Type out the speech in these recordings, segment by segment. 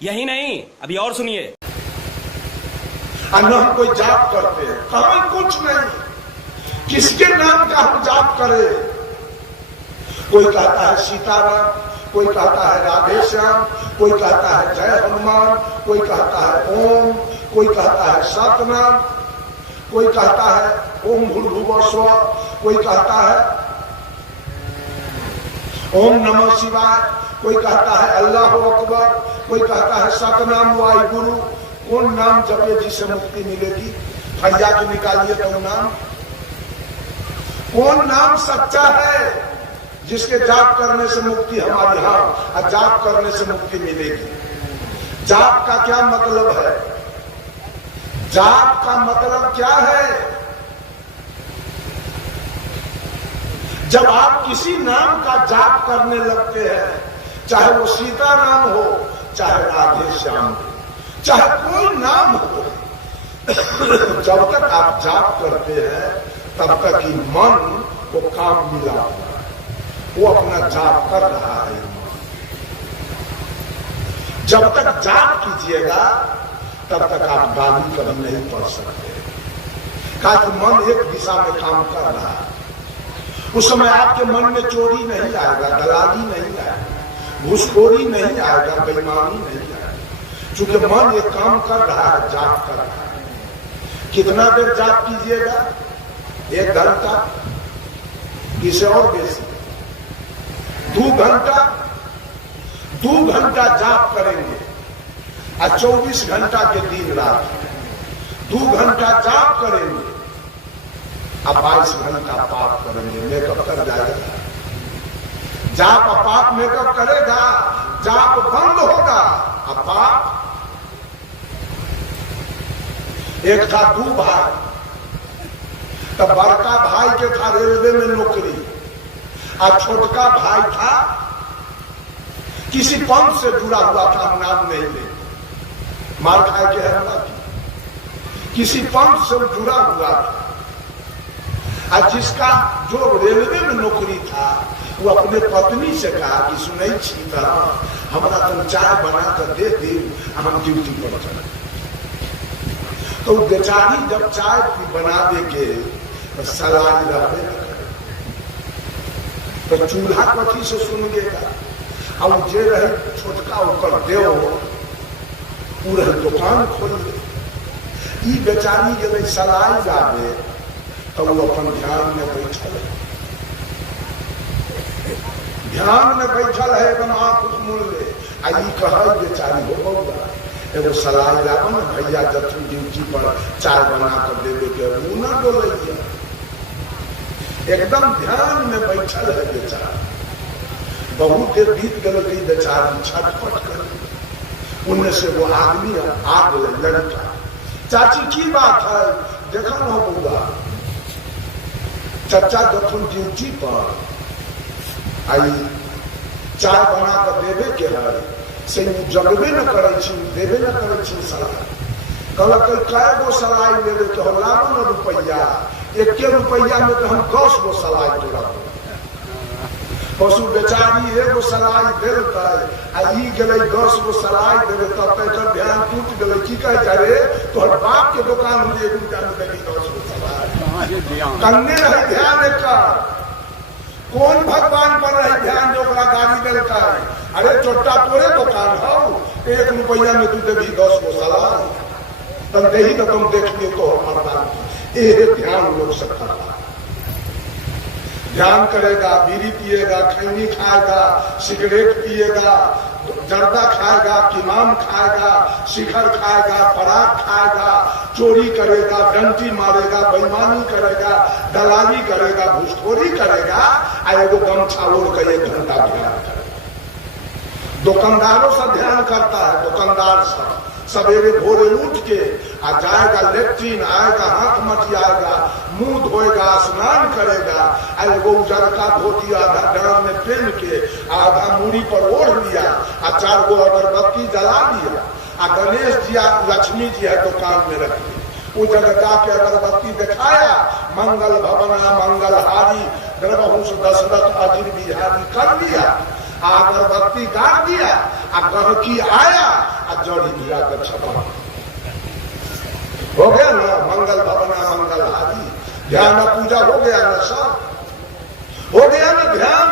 यही नहीं, अभी और सुनिए। हम कोई जाप करते हैं, कहा कुछ नहीं, किसके नाम का हम जाप करें? कोई कहता है सीताराम, कोई कहता है राधे श्याम, कोई कहता है जय हनुमान, कोई कहता है ओम, कोई कहता है सतनाम, कोई कहता है ओम भूर्भुवः स्वः, कोई कहता है ओम नमः शिवाय, कोई कहता है अल्लाह अकबर, कोई कहता है सतनाम वाहिगुरु। कौन नाम जपे जिससे मुक्ति मिलेगी? भैया के निकालिए तो नाम। कौन नाम सच्चा है जिसके जाप करने से मुक्ति हमारी और जाप करने से मुक्ति मिलेगी? जाप का क्या मतलब है? जाप का मतलब क्या है? जब आप किसी नाम का जाप करने लगते हैं, चाहे वो सीता नाम हो, चाहे राधे श्याम हो, चाहे कोई नाम हो, जब तक आप जाप करते हैं तब तक ही मन को काम मिला हुआ है, वो अपना जाप कर रहा है। जब तक जाप कीजिएगा तब तक आप गाली कभी नहीं पढ़ सकते, क्योंकि मन एक दिशा में काम कर रहा है। उस समय आपके मन में चोरी नहीं आएगा, दलाली नहीं आएगा, घूसखोरी नहीं आएगा, बेईमानी नहीं आएगा, क्योंकि मन ये काम कर रहा है, जाप कर रहा है। कितना देर जाप कीजिएगा? 1 घंटा, इसे और बेसी 2 घंटा। 2 घंटा जाप करेंगे और 24 घंटा के दिन रात 2 घंटा जाप करेंगे, अब 22 घंटा पाप करेंगे, मेकअप कर जाएगा। जाप पाप मेकअप करेगा, जाप बंद होगा, अब पाप। एक था 2 भाई, तब बड़का भाई के था रेलवे में नौकरी, और छोटका भाई था किसी पंप से जुड़ा हुआ था, नाम नहीं ले, मार खाए के है, किसी पंप से जुड़ा हुआ था। और जिसका जो रेलवे में नौकरी था, वो अपने पत्नी से कहा कि सुनई छीता, हमारा तुम चाय बना कर दे दे, हम ड्यूटी पर चले। तो बेचारी जब चाय बना देके तो सलाई रहने लगे, तो चूल्हा कथी से सुन गेगा? अब जे रहे छोटका ऊपर देव पूरा दुकान खोल दे। ई बेचारी जब सलाई जावे तो वो अपन ध्यान में बैठल है, ध्यान में बैठल है, एकदम आंख मूल ले। आई कह बेचारी हो बउआ, एगो सलाई जाओ ना भैया, जब तुम ड्यूटी पर चाय बना कर देवे के, वो ना डोले, एकदम ध्यान में बैठल है बेचारा। बहुत देर बीत गई, बेचारी छटपट कर, उनमें से वो आदमी आग लड़का, चाची की बात है? देखा ना बउआ, चचा जब तुम ड्यूटी पर आई चाय बना कर देवे के है से जगबे न करे, देवे न करे सलाई। कहलक कै गो सलाई लेवे के हो? लाओ न रुपया, 1 रुपया में तो हम 10 गो सलाई तोड़ा। पशु बेचारी 1 गो सलाई देलकै, आ ई गेलै 10 गो सलाई देवे, तब तक ध्यान टूट गेलै। की कहे जाए, तोहर बाप के दुकान में 1 रुपया में देगी 10 गो सलाई, कन्ने रहे ध्यान एकर। कौन भगवान पर रहे ध्यान जो गाड़ी देलका? अरे चोटा तोरे दुकान हो, 1 रुपया में तू देगी 10 गो सलाई, तब दही तो तुम देखिए तो ये ध्यान लोग सकता। ध्यान करेगा, बीड़ी पिएगा, खैनी खाएगा, सिगरेट पिएगा, जर्दा खाएगा, किमाम खाएगा, शिखर खाएगा, पराग खाएगा, चोरी करेगा, डंटी मारेगा, बेईमानी करेगा, दलाली करेगा, घूसखोरी करेगा, और एगो गमछा ओढ़ कर 1 घंटा ध्यान करेगा। दुकानदारों से ध्यान करता है, दुकानदार से सवेरे भोरे उठ के आ जाएगा लेट्रिन, आएगा हाथ मटियाएगा, मुंह धोएगा, स्नान करेगा, एगो उजरका धोती आधा डांग में पहन के आधा मूड़ी पर ओढ़ लिया, आ 4 गो अगरबत्ती जला दिया, आ गणेश जी लक्ष्मी जी है दुकान में रखी, वो जगह जाके अगरबत्ती दिखाया, मंगल भवना मंगलहारी द्रवहुष दशरथ अजिर बिहारी कर लिया, अगरबत्ती गाड़ दिया, गहकी आया और जड़ी गिरा कर छपा हो गया ना। मंगल भवना मंगल हारी, ध्यान पूजा हो गया ना, सब हो गया ना। ध्यान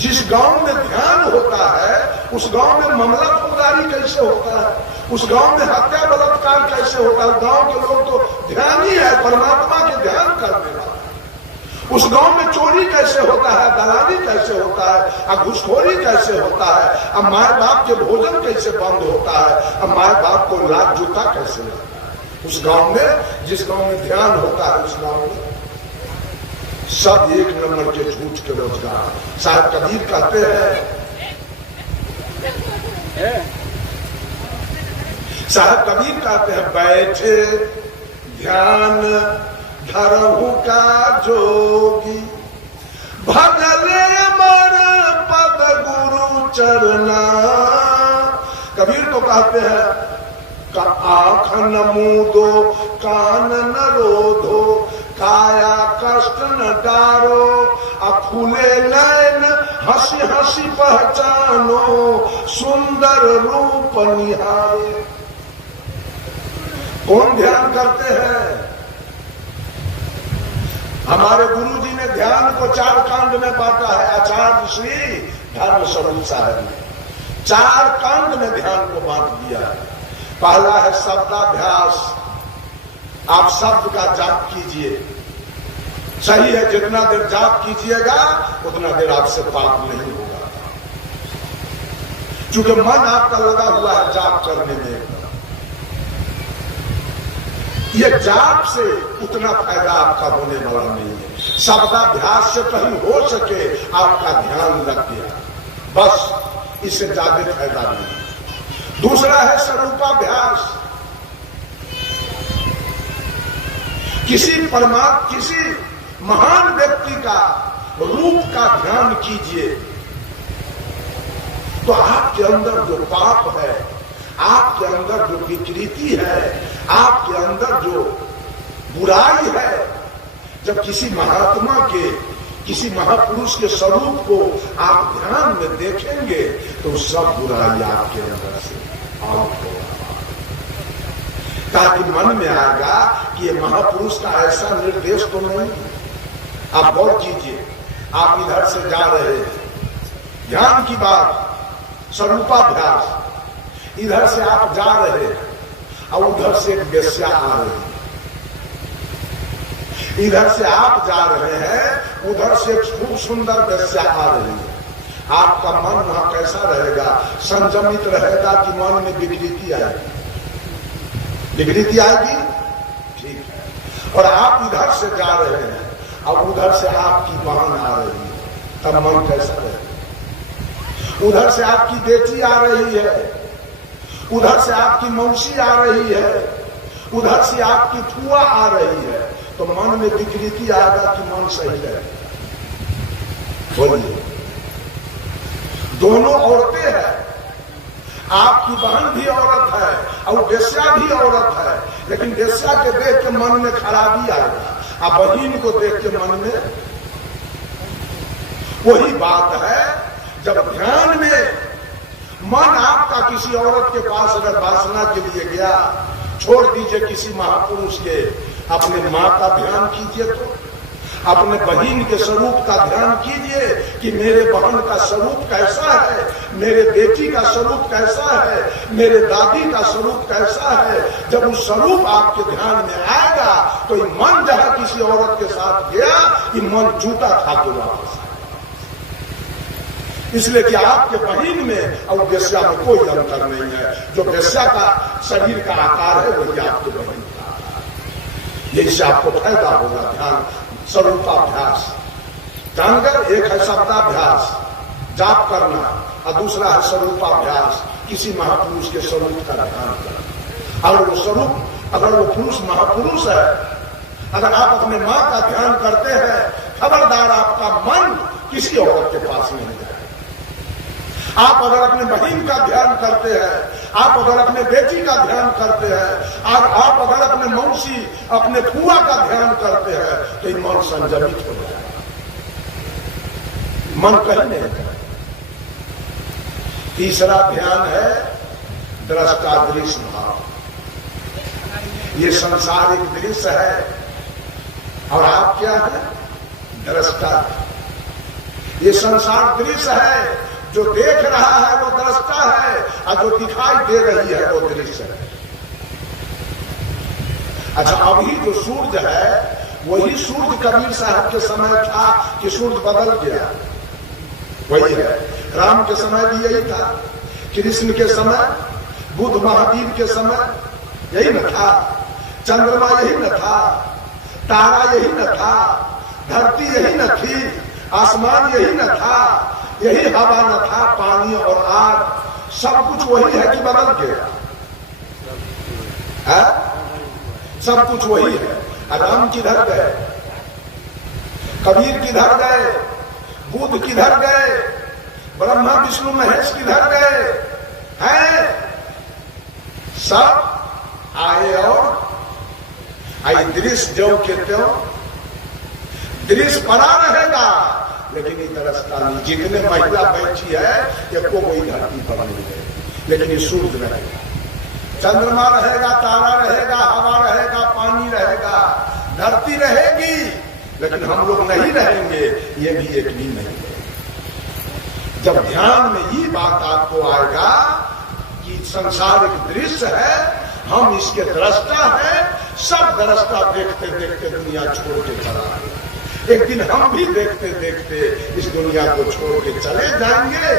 जिस गांव में ध्यान होता है उस गांव में मामला फौजदारी कैसे होता है, उस गांव में हत्या बलात्कार कैसे होता है। गांव के लोग तो ध्यान ही है, परमात्मा के ध्यान करने वाला। उस गांव में चोरी कैसे होता है, दलाली कैसे होता है, घुसखोरी कैसे होता है, अब माए बाप के भोजन कैसे बंद होता है, अब माए बाप को लात जूता कैसे लगता है। उस गांव में, जिस गांव में ध्यान होता है उस गांव में सब एक नंबर के झूठ के रोजगार। साहब कबीर कहते हैं बैठे ध्यान धरहु का जोगी, भगले मन पद गुरु चरना। कबीर तो कहते हैं आंख न मूदो कान न रोधो, काया कष्ट न डारो, खुले नैन हंसी हंसी पहचानो, सुंदर रूप निहारो। कौन ध्यान करते हैं? हमारे गुरु जी ने ध्यान को 4 कांड में बांटा है। आचार्य श्री धर्म स्वरूप साहब ने 4 कांड में ध्यान को बांट दिया है। पहला है शब्दाभ्यास। आप शब्द का जाप कीजिए, सही है, जितना देर जाप कीजिएगा उतना देर आपसे पाप नहीं होगा, क्योंकि मन आपका लगा हुआ है जाप करने में। ये जाप से उतना फायदा आपका होने वाला नहीं है। शब्दाभ्यास से कहीं हो सके आपका ध्यान लग गया, बस, इससे ज्यादा फायदा नहीं। दूसरा है स्वरूपाभ्यास। किसी महान व्यक्ति का रूप का ध्यान कीजिए तो आपके अंदर जो पाप है, आपके अंदर जो विकृति है, आपके अंदर जो बुराई है, जब किसी महात्मा के, किसी महापुरुष के स्वरूप को आप ध्यान में देखेंगे तो सब बुराई आपके अंदर से आउट होगा। ताकि मन में आएगा कि ये महापुरुष का ऐसा निर्देश तो नहीं। आप गौर कीजिए, आप इधर से जा रहे हैं, ध्यान की बात, स्वरूपाभ्यास, इधर से आप जा रहे हैं और उधर से एक वेश्या आ रही है। इधर से आप जा रहे हैं, उधर से एक खूब सुंदर वेश्या आ रही है। आपका मन वहां कैसा रहेगा? संयमित रहेगा कि मन में विकृति आएगी? विकृति आएगी, ठीक है। और आप इधर से जा रहे हैं और उधर से आपकी बहन आ रही है, तब मन कैसा रहेगा? उधर से आपकी बेटी आ रही है, उधर से आपकी मौसी आ रही है, उधर से आपकी फुआ आ रही है, तो मन में विकृति आएगा कि मन सही है? बोलिए। दोनों औरतें हैं, आपकी बहन भी औरत है और वेश्या भी औरत है, लेकिन वेश्या के देख के मन में खराबी आएगा और बहन को देख के मन में। वही बात है, जब ध्यान में मन आपका किसी औरत के पास अगर वासना के लिए गया, छोड़ दीजिए किसी महापुरुष के, अपने माँ का ध्यान कीजिए, तो अपने बहन के स्वरूप का ध्यान कीजिए कि मेरे बहन का स्वरूप कैसा है, मेरे बेटी का स्वरूप कैसा है, मेरे दादी का स्वरूप कैसा है। जब उस स्वरूप आपके ध्यान में आएगा तो ये मन जहां किसी औरत के साथ गया, ये मन जूता खा के वापस आएगा। इसलिए कि आपके बहन में और वेश्या में कोई अंतर नहीं है। जो वेश्या का शरीर का आकार है वही आपके बहन का आकार है। यही से आपको फायदा होगा। ध्यान स्वरूपाभ्यास जानकर, एक है शब्दाभ्यास, जाप करना, और दूसरा है स्वरूपाभ्यास, किसी महापुरुष के स्वरूप का ध्यान करना। और वो स्वरूप, अगर वो पुरुष महापुरुष है, अगर आप अपने माँ का ध्यान करते हैं, खबरदार आपका मन किसी औरत के पास नहीं जाए। आप अगर अपने बहन का ध्यान करते हैं, आप अगर अपने बेटी का ध्यान करते हैं, और आप अगर अपने मौसी, अपने फुआ का ध्यान करते हैं, तो ये मन संयमित हो जाएगा, मन कहीं नहीं जाए। तीसरा ध्यान है दृष्टा दृश्य भाव। ये संसार एक दृश्य है और आप क्या है? दृष्टा। ये संसार दृश्य है, जो देख रहा है वो दृष्टा है और जो दिखाई दे रही है वो दृश्य है। अच्छा, अभी जो सूर्य है वही सूर्य कबीर साहब के समय था कि सूर्य बदल गया? वही है। राम के समय भी यही था, कृष्ण के समय, बुद्ध महावीर के समय यही न था, चंद्रमा यही न था, तारा यही न था, धरती यही न थी, आसमान यही न था, यही हवा न था, पानी और आग, सब कुछ वही है कि बदल गया है? सब कुछ वही है। राम किधर गए? कबीर किधर गए? बुद्ध किधर गए? ब्रह्मा विष्णु महेश किधर गए हैं? सब आए और आई दृश्य जो के त्यों, दृश्य पड़ा रहेगा लेकिन ये दरसता नहीं। जितने महिला बैठी है को कोई धरती पर नहीं है, लेकिन ये सूर्य रहेगा, चंद्रमा रहेगा, तारा रहेगा, हवा रहेगा, पानी रहेगा, धरती रहेगी, लेकिन हम लोग नहीं रहेंगे, ये भी एक भी नहीं है। जब ध्यान में ये बात आपको आएगा कि संसार एक दृश्य है, हम इसके दृष्टा हैं, सब दृष्टा देखते देखते दुनिया छोड़ के चला गया। एक दिन हम भी देखते देखते इस दुनिया को छोड़ के चले जाएंगे।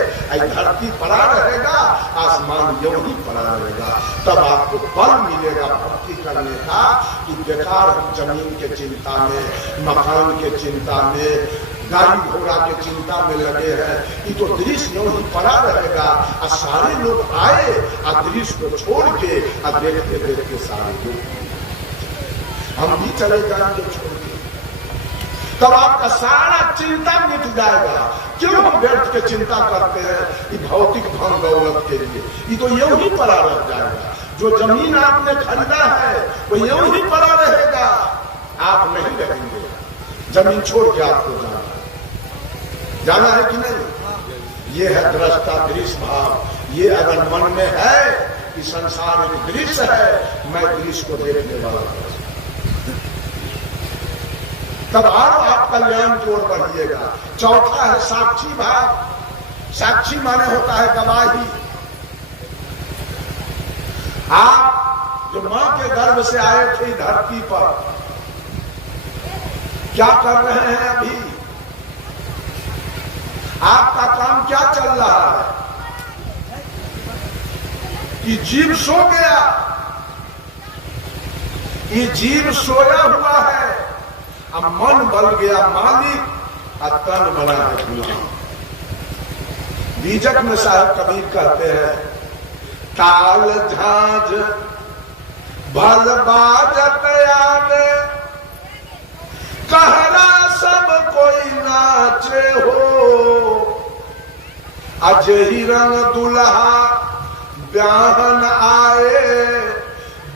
धरती पड़ा रहेगा, आसमान यूं ही पड़ा रहेगा। तब आपको बल मिलेगा भक्ति करने का कि बेकार हम जमीन के चिंता में, मकान के चिंता में, गाड़ी घोड़ा के चिंता में लगे हैं। ये तो दृश्य यूं ही पड़ा रहेगा और सारे लोग आए और दृश्य को छोड़ के और देखते देखते सारे लोग हम भी चले जाएंगे छोड़ के। तब आपका सारा चिंता मिट जाएगा। क्यों हम बैठ के चिंता करते हैं कि भौतिक धन दौलत के लिए? ये तो यूं ही पड़ा रह जाएगा। जो जमीन आपने खरीदा है वो यूं ही पड़ा रहेगा, आप नहीं रहेंगे। जमीन छोड़ के आपको जाना है कि नहीं? ये है दृष्टा दृश्य भाव। ये अगर मन में है कि संसार एक दृश्य है, मैं दृश्य को देखने वाला हूं, तब आप कल्याण की ओर बढ़िएगा। चौथा है साक्षी भाव। साक्षी माने होता है गवाही। आप जो मां के गर्भ से आए थे धरती पर, क्या कर रहे हैं अभी? आपका काम क्या चल रहा है? कि जीव सो गया, ये जीव सोया हुआ है, अब मन बन गया मालिक और तन बना है गुलाम। बीजक में साहब कबीर कहते हैं, ताल झांझ भल बाजत आवे, कहरा सब कोई नाचे हो, अज ही रंग दुल्हा ब्याहन आए,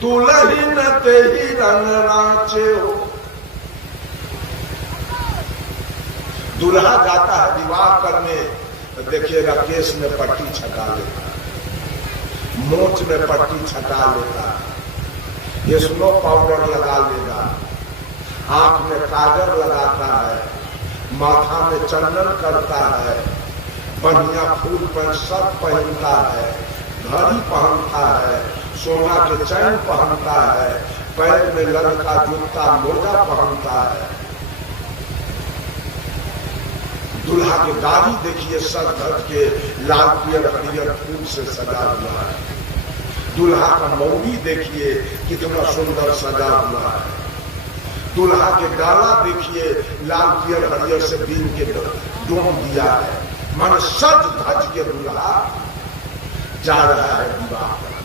दुल्हन ते ही रंग नाचे हो। दूल्हा जाता है विवाह करने, तो देखिएगा केस में पट्टी छटा लेता, मोच में पट्टी छटा लेता, ये स्नो पाउडर लगा लेगा, आंख में काजल लगाता है, माथा में चंदन करता है, बढ़िया फूल पर सब पहनता है, घड़ी पहनता है, सोना के चैन पहनता है, पैर में लड़का जूता मोजा पहनता है। दूल्हा की गाड़ी देखिए सज धज के लाल पियर हरियर फूल से सजा हुआ है। दूल्हा का मौगी देखिए कितना सुंदर सजा हुआ है। दूल्हा के डाला देखिए लाल पियर हरियर से बीन के डोम दिया है। मन सज धज के दूल्हा जा रहा है विवाह करने।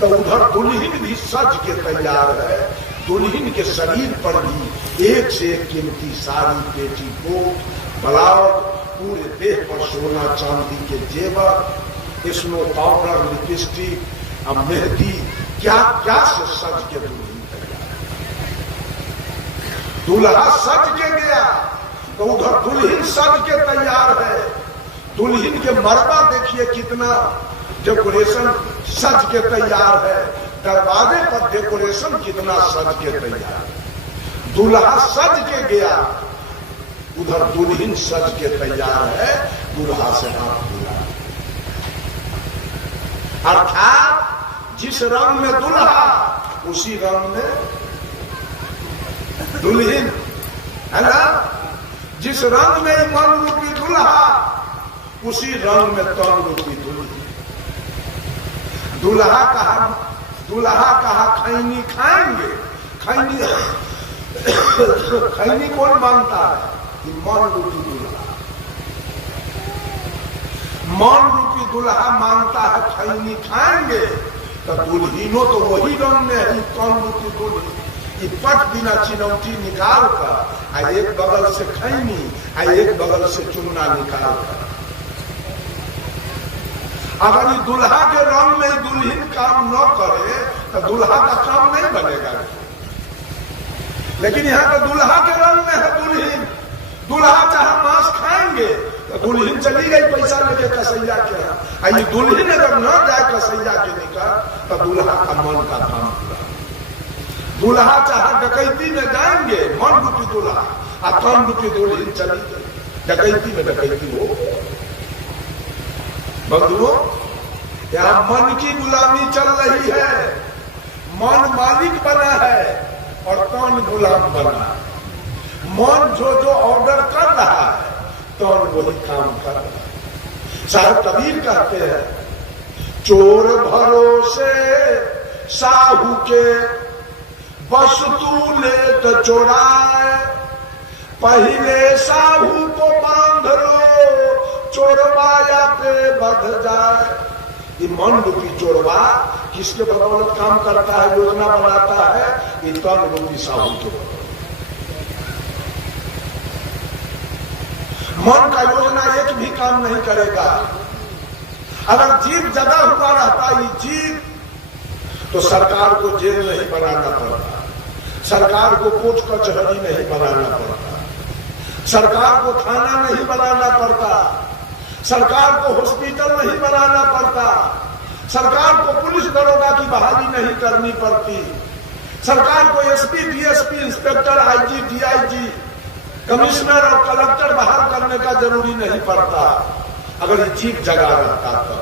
तो उधर दुल्हन भी सज के तैयार है। दुल्हन के शरीर पर भी एक से एक कीमती साड़ी, पेटी कोट, ब्लाउज, पूरे देह पर सोना चांदी के जेवर, स्नो पाउडर, लिपस्टिक, अब मेहंदी, क्या क्या से सज के दुल्हन तैयार। दूल्हा सज के गया तो उधर दुल्हन सज के तैयार है। दुल्हन के मरबा देखिए कितना डेकोरेशन सज के तैयार है, दरवाजे पर डेकोरेशन कितना सज के तैयार। दूल्हा सज के गया, उधर दुल्हन सज के तैयार है, दूल्हा से हाथ मिला। अर्थात जिस रंग में दूल्हा उसी रंग में दुल्हन, है ना। जिस रंग में मन रूपी दूल्हा उसी रंग में तन रूपी दुल्हन। दूल्हा कहा खैनी खाएंगे, खैनी कौन मानता है कि मन रूपी दूल्हा, मन रूपी दूल्हा मानता है खैनी खाएंगे। तो दुल्हिनो तो वही रंग में है, तन रूपी दुल्हन। पट बिना चिनौती निकाल कर एक बगल से खैनी एक बगल से चूना निकाल कर, अगर ये दूल्हा के रंग में दुल्हन काम न करे तो दूल्हा का काम नहीं बनेगा। लेकिन यहाँ तो दूल्हा के रंग में है दुल्हन, दूल्हा चाहे मांस खाएंगे तो दुल्हन चली गई पैसा लेके कसैया के यहाँ। ये दुल्हन अगर न जाए कसैया के निकल तो दूल्हा का मन का काम पूरा। दूल्हा चाहे डकैती में जाएंगे, मन रूपी दूल्हा और तन रूपी दुल्हन चली गई, डकैती में डकैती हो। बंधुओं, यहाँ मन की गुलामी चल रही है, मन मालिक बना है और तन गुलाम बना है। मन जो जो ऑर्डर कर रहा है तन वही काम कर रहा है। साहब कबीर कहते हैं, चोर भरोसे साहू के वस्तु ले तो चोराए, पहले साहू को बांध लो, चोरवाया पे बढ़ जाए। ये मन रूपी चोरवा किसके बदौलत काम करता है, योजना बनाता है, ये तन रूपी साहू के बदौलत। मन का योजना एक भी काम नहीं करेगा। अगर जीव जगा हुआ रहता ये जीव, तो सरकार को जेल नहीं बनाना पड़ता, सरकार को कोर्ट कचहरी नहीं बनाना पड़ता, सरकार को थाना नहीं बनाना पड़ता, सरकार को हॉस्पिटल नहीं बनाना पड़ता, सरकार को पुलिस दरोगा की बहाली नहीं करनी पड़ती, सरकार को SP, DSP, inspector, IG, DIG, commissioner और कलेक्टर बहाल करने का जरूरी नहीं पड़ता। अगर ये जीव जगा रहता तो,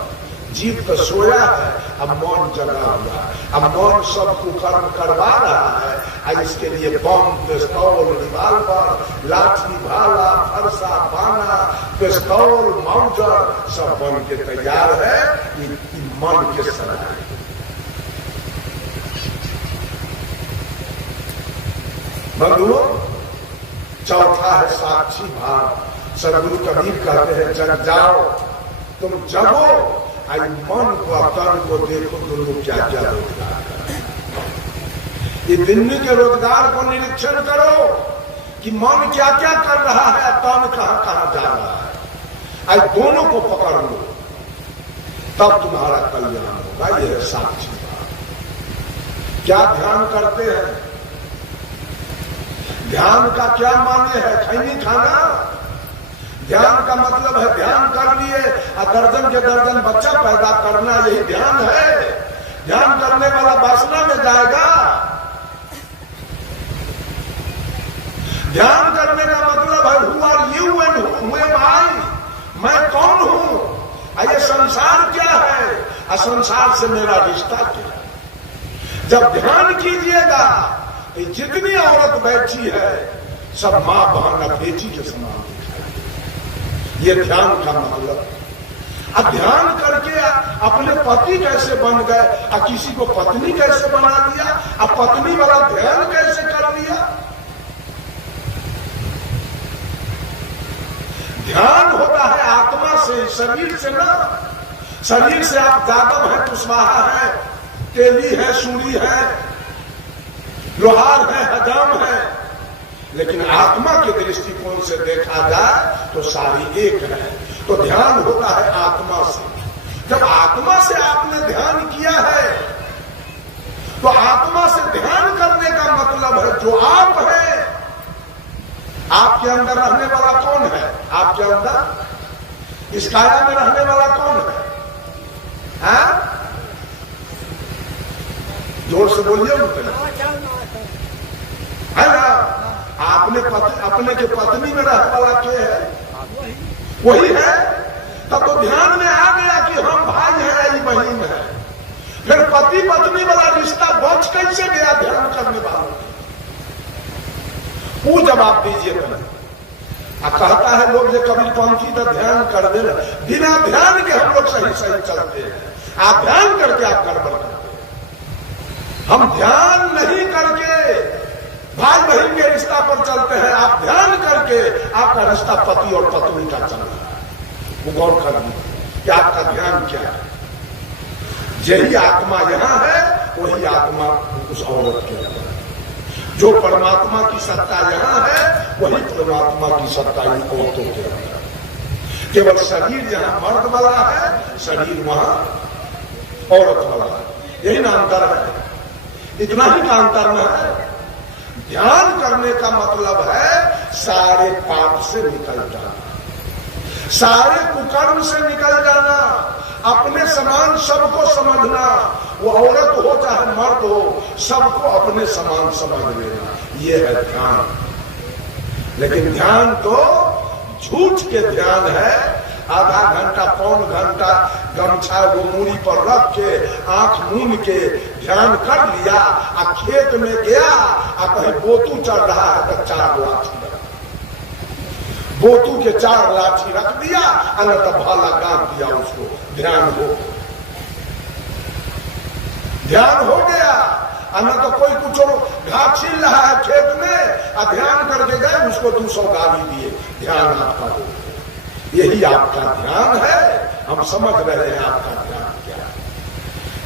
जीव तो सोया है, अब मौन जगा हुआ है, अब मौन सबको कर्म करवा रहा है। और इसके लिए बम, पिस्तौल, रिवाल्वर, लाठी, भाला, फरसा, बाना, पिस्तौल, मौजर सब बन के तैयार है। ये मन के सलाह। बंधुओं, चौथा है साक्षी भाव। सदगुरु कबीर कहते हैं, जग जाओ तुम जगो, आई मन को तन को देखो, दोनों क्या क्या रोजगार है। ये दिन के रोजगार को निरीक्षण करो कि मन क्या क्या कर रहा है, तन कहां कहां जा रहा है। आई दोनों को पकड़ लो, तब तुम्हारा कल्याण होगा। यह है साक्षी भाव। क्या ध्यान करते हैं? ध्यान का क्या माने है? खैनी खाना? ध्यान का मतलब है ध्यान कर लिए और दर्जन के दर्जन बच्चा पैदा करना, यही ध्यान है। ध्यान करने वाला वासना में जाएगा। ध्यान करने का मतलब है who are you and who am I, मैं कौन हूं, ये संसार क्या है और संसार से मेरा रिश्ता क्या है। जब ध्यान कीजिएगा, जितनी औरत बैठी है सब मां बहन बेटी के समान दिखाई। ये ध्यान का मतलब। अब ध्यान करके अपने पति कैसे बन गए और किसी को पत्नी कैसे बना दिया, अब पत्नी वाला ध्यान कैसे कर लिया। ध्यान होता है आत्मा से, शरीर से ना। शरीर से आप यादव है, कुशवाहा है, तेली है, सूरी है, लोहार है, हजाम है, लेकिन आत्मा के दृष्टिकोण से देखा जाए तो सारी एक है। तो ध्यान होता है आत्मा से। जब आत्मा से आपने ध्यान किया है तो आत्मा से ध्यान करने का मतलब है जो आप है, आपके अंदर रहने वाला कौन है? आपके अंदर इस काया में रहने वाला कौन है? जोर से बोलिए है ना। आपने अपने के पत्नी में रहने वाला क्या है? वही है। तब तो ध्यान में आ गया कि हम भाई हैं या बहन है। फिर पति पत्नी वाला रिश्ता बच कैसे गया ध्यान करने वालों? वो जवाब दीजिए पहले। कहता है लोग जो कभी पंथी तो ध्यान कर दे, बिना ध्यान के हम लोग सही सही चलते हैं। आप ध्यान करके आप गड़बड़ करते हैं। हम ध्यान नहीं करके भाई बहन के रिश्ता पर चलते हैं। आप ध्यान करके आपका रिश्ता पति और पत्नी का चल रहा है। वो गौर कर लीजिए कि आपका ध्यान क्या है। यही आत्मा यहां है, वही आत्मा उस औरत के अंदर। जो परमात्मा की सत्ता यहां है, वही परमात्मा की सत्ता इन औरतों के अंदर। केवल शरीर यहां मर्द वाला है, शरीर वहां औरत वाला है। यही ना अंतर है। इतना ही का अंतर न है। ध्यान करने का मतलब है सारे पाप से निकल जाना, सारे कुकर्म से निकल जाना, अपने समान सबको समझना। वो औरत हो चाहे मर्द हो, सबको अपने समान समझ लेना, ये है ध्यान। लेकिन ध्यान तो झूठ के ध्यान है। आधा घंटा पौन घंटा गमछा वो मूड़ी पर रख के आंख मूंद के ध्यान कर लिया, आ खेत में गया, आ कहीं बोतू चढ़ रहा है तो 4 लाठी बोतू के 4 लाठी रख दिया, न तो भाला गांध दिया उसको। ध्यान हो गया। न तो कोई कुछ घास छील रहा है खेत में, ध्यान करके गए उसको 200 गाली दिए। ध्यान आपका हो, यही आपका ध्यान है। हम समझ रहे हैं आपका ध्यान क्या है,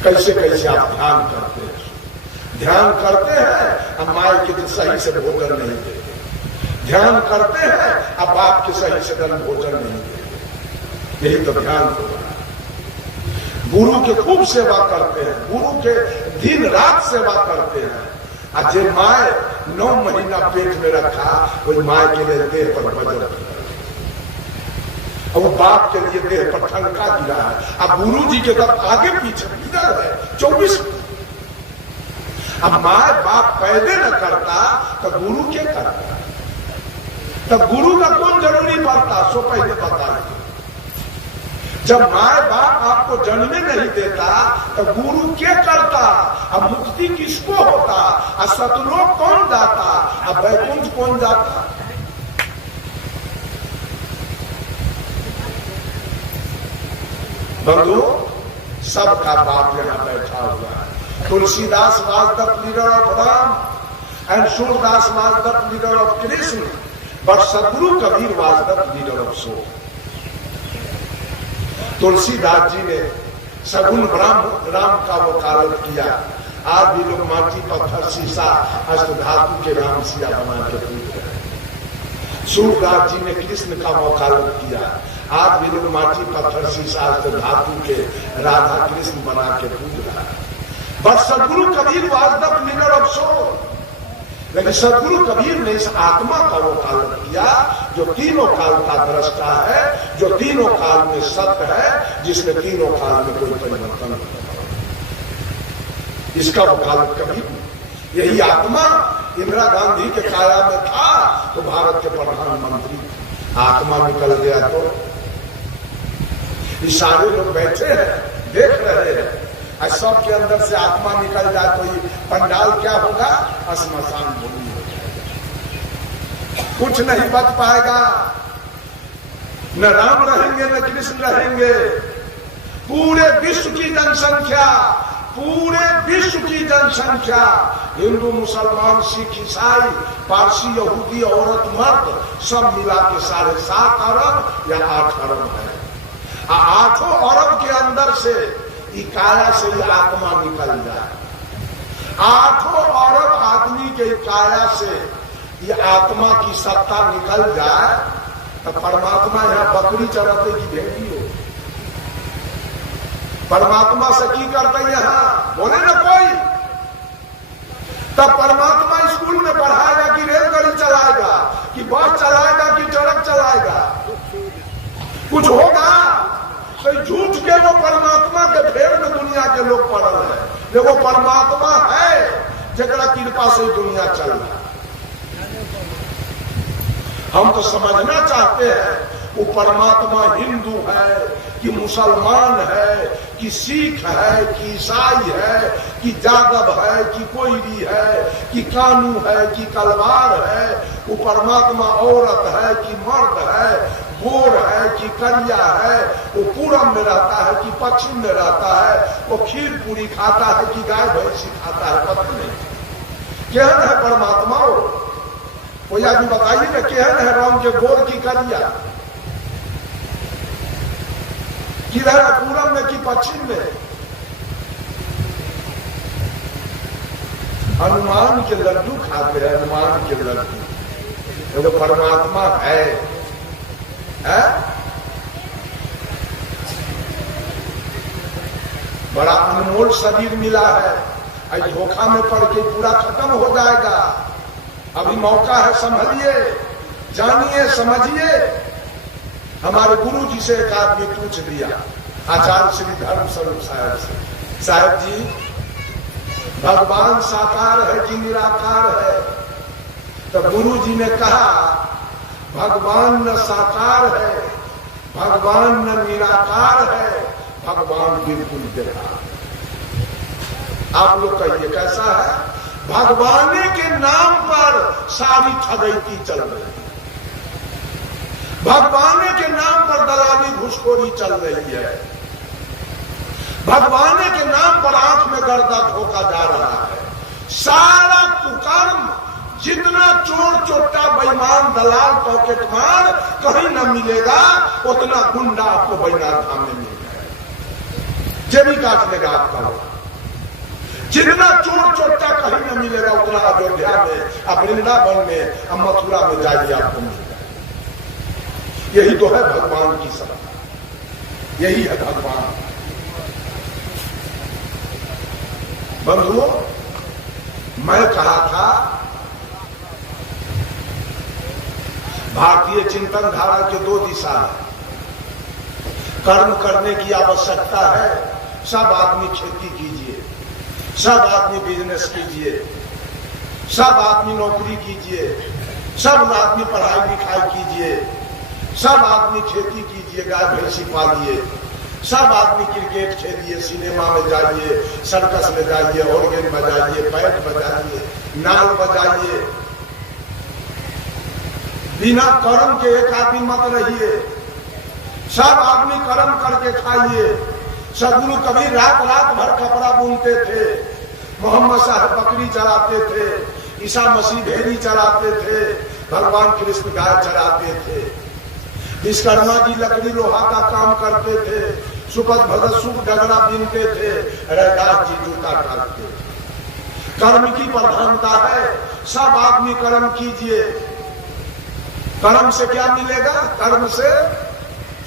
कैसे कैसे आप ध्यान करते हैं। ध्यान करते हैं, हम माई के सही से भोजन नहीं देते। ध्यान करते हैं, अब बाप के सही से भोजन नहीं देते। यही तो ध्यान हो रहा है। गुरु के खूब सेवा करते हैं, गुरु के दिन रात सेवा करते हैं। आज माए 9 महीना पेट में रखा, वही माए के लिए देह पर बजर, और बाप के लिए देह पर ठनका गिरा है। अब गुरु जी के तरफ आगे पीछे इधर है 24। अब माए बाप पैदे न करता तो गुरु क्या करता? तब गुरु का कौन जरूरी पड़ता? सो पहले बता। जब माए बाप आपको जन्मे नहीं देता तो गुरु क्या करता? अब मुक्ति किसको होता? अब सतलोक कौन जाता? अब वैकुंठ कौन जाता? बंधु, सबका बाप यहां बैठा हुआ है। Tulsidas was the leader of Ram and Surdas was the leader of Krishna, but Sadguru Kabir was the leader of soul. Tulsidas ji ने सगुन राम का वकालत किया। आज भी लोग माटी पत्थर शीशा अष्ट धातु के राम सिया बना के पूज रहे हैं। सूरदास जी ने कृष्ण का वकालत किया। आज भी लोग माटी पत्थर शीशा अष्ट धातु के राधा कृष्ण बना के पूज रहा है। But Sadguru Kabir was the leader of soul. लेकिन सदगुरु कबीर ने इस आत्मा का वकालत किया जो तीनों काल का दृष्टा है, जो तीनों काल में सत्य है, जिसमें तीनों काल में कोई परिवर्तन नहीं। इसका वकालत कबीर ने। यही आत्मा इंदिरा गांधी के काया में था तो भारत के प्रधानमंत्री। आत्मा निकल गया तो ये सारे लोग बैठे हैं, देख रहे हैं। सबके अंदर से आत्मा निकल जाए तो ये पंडाल क्या होगा? श्मशान भूमि हो जाएगा। कुछ नहीं बच पाएगा। न राम रहेंगे न कृष्ण रहेंगे। पूरे विश्व की जनसंख्या, पूरे विश्व की जनसंख्या, हिंदू मुसलमान सिख ईसाई पारसी यहूदी औरत मर्द सब मिला के 7.5 अरब या 8 अरब है। 8 अरब के अंदर से काया से ही आत्मा निकल जाए। 8 अरब आदमी के काया से ये आत्मा की सत्ता निकल जाए तो परमात्मा यहाँ बकरी चराते की भेड़ी हो। परमात्मा से की करते यहाँ बोले ना कोई? तब परमात्मा स्कूल में पढ़ाएगा कि रेलगाड़ी चलाएगा, कि बस चलाएगा, कि ट्रक चलाएगा? कुछ होगा? के लोग पड़ल है, देखो परमात्मा है जगह कृपा से दुनिया चल रहा है। हम तो समझना चाहते हैं वो परमात्मा हिंदू है कि मुसलमान है कि सिख है कि ईसाई है कि जादव है कि कोयरी है कि कानू है कि कलवार है, वो परमात्मा औरत है कि मर्द है, गोर है कि करिया है, वो पूरब में रहता है कि पश्चिम में रहता है, वो खीर पूरी खाता है कि गाय भैंसी खाता है, पता नहीं केहन है परमात्मा। कोई आदमी बताइए ना केहन है राम के गोर की करिया, किधर है पूरब में कि पश्चिम में। हनुमान के लड्डू खाते हैं, हनुमान के लड्डू, वो परमात्मा है? बड़ा अनमोल शरीर मिला है, धोखा में पड़ के पूरा खत्म हो जाएगा। अभी मौका है, संभलिए, जानिए, समझिए। हमारे गुरु जी से एक आदमी पूछ दिया, आचार्य श्री धर्म स्वरूप साहब से, साहब जी भगवान साकार है कि निराकार है? तो गुरु जी ने कहा भगवान न साकार है, भगवान न निराकार है, भगवान बिल्कुल बेकार। आप लोग कहिए कैसा है? भगवान के नाम पर सारी ठगैती चल रही है, भगवान के नाम पर दलाली घुसखोरी चल रही है, भगवान के नाम पर आंख में गर्दा धोखा जा रहा है। सारा कुकर्म, जितना चोर चोटा बेईमान दलाल पॉकेटमार कहीं न मिलेगा, उतना गुंडा आपको बैनाथ धाम में मिलेगा, जेबी काट लेगा आपका। जितना चोर चोटा कहीं न मिलेगा, उतना अयोध्या में, वृंदावन में, मथुरा में जाइए आपको मिलेगा। यही तो है भगवान की सत्ता, यही है भगवान। बंधुओं, मैं कहा था भारतीय चिंतन धारा के दो दिशा है। कर्म करने की आवश्यकता है, सब आदमी खेती कीजिए, सब आदमी बिजनेस कीजिए, सब आदमी नौकरी कीजिए, सब आदमी पढ़ाई लिखाई कीजिए, सब आदमी खेती कीजिए, गाय भैंसी पालिए, सब आदमी क्रिकेट खेलिए, सिनेमा में जाइए, सर्कस में जाइए, ऑर्गन बजाइए, बैट बजाइए, नाल बजाइए। बिना कर्म के एक आदमी मत रहिए, सब आदमी कर्म करके खाइए। सदगुरु कबीर रात रात भर कपड़ा बुनते थे, मोहम्मद साहब बकरी चराते थे, ईसा मसीह भेड़ी चराते थे, भगवान कृष्ण गाय चराते थे, विश्वकर्मा जी लकड़ी लोहा का काम करते थे, सुपथ भगत सुख डगरा बीनते थे, रैदास जी जूता काटते थे। कर्म की प्रधानता है, सब आदमी कर्म कीजिए। कर्म से क्या मिलेगा? कर्म से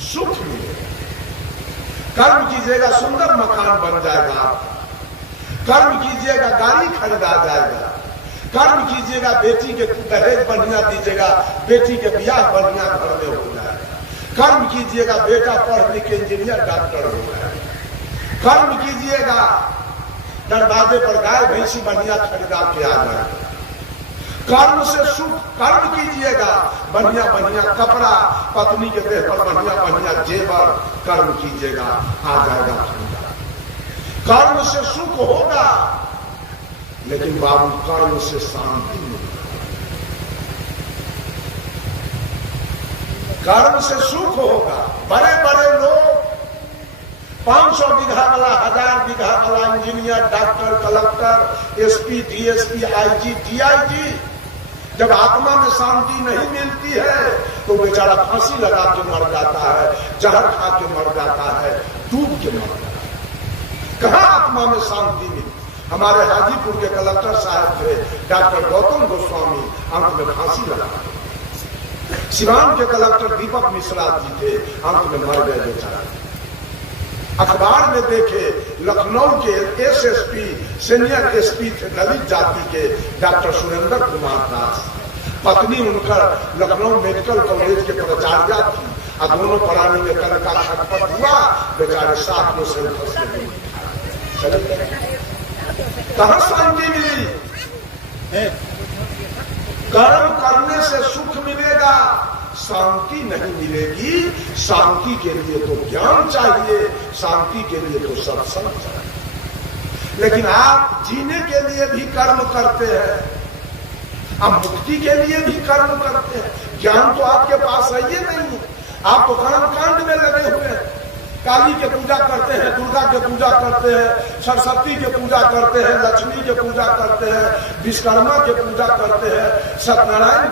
सुख मिलेगा। कर्म कीजिएगा, सुंदर मकान बन जाएगा आपका। कर्म कीजिएगा, गाड़ी खरीदा जाएगा। कर्म कीजिएगा, बेटी के दहेज बढ़िया दीजिएगा, बेटी के ब्याह बढ़िया घर में हो जाएगा। कर्म कीजिएगा, बेटा पढ़ लिख के इंजीनियर डॉक्टर हो जाएगा। कर्म कीजिएगा, दरवाजे पर गाय भैंसी बढ़िया खरीदा के आ जाएगा। कर्म से सुख। कर्म कीजिएगा, बढ़िया बढ़िया कपड़ा, पत्नी के देह पर बढ़िया बढ़िया जेवर, कर्म कीजिएगा, आ जाएगा ठंडा। कर्म से सुख होगा, लेकिन बाबू कर्म से शांति मिलेगा। कर्म से सुख होगा। बड़े बड़े लोग 500 बीघा वाला, 1000 बीघा वाला engineer, doctor, collector, SP, DSP, IG, DIG, जब आत्मा में शांति नहीं मिलती है तो बेचारा फांसी लगा के मर जाता है, जहर खा के मर जाता है, डूब के मर जाता है। कहां आत्मा में शांति मिली? हमारे हाजीपुर के कलेक्टर साहब थे डॉक्टर गौतम गोस्वामी, अंत में फांसी लगा। सिवान के कलेक्टर दीपक मिश्रा जी थे, अंत में मर गए बेचारा। अखबार में देखे लखनऊ के एसएसपी, सीनियर एसपी थे दलित जाति के डॉक्टर सुरेंद्र कुमार दास, पत्नी उनका लखनऊ मेडिकल कॉलेज के प्राचार्या थी, और दोनों प्राणी में कल का खटपट हुआ, बेचारे 7 लोग से फंस गए। चले गए। कहां शांति मिली? कर्म करने से सुख मिलेगा, शांति नहीं मिलेगी। शांति के लिए तो ज्ञान चाहिए, शांति के लिए तो सत्संग चाहिए। लेकिन आप जीने के लिए भी कर्म करते हैं, आप मुक्ति के लिए भी कर्म करते हैं। ज्ञान तो आपके पास है ये नहीं, आप तो कर्म कांड में लगे हुए हैं। काली के पूजा करते हैं, दुर्गा के पूजा करते हैं, सरस्वती के पूजा करते हैं, लक्ष्मी के पूजा करते हैं, विश्वकर्मा के पूजा करते हैं, सत्यनारायण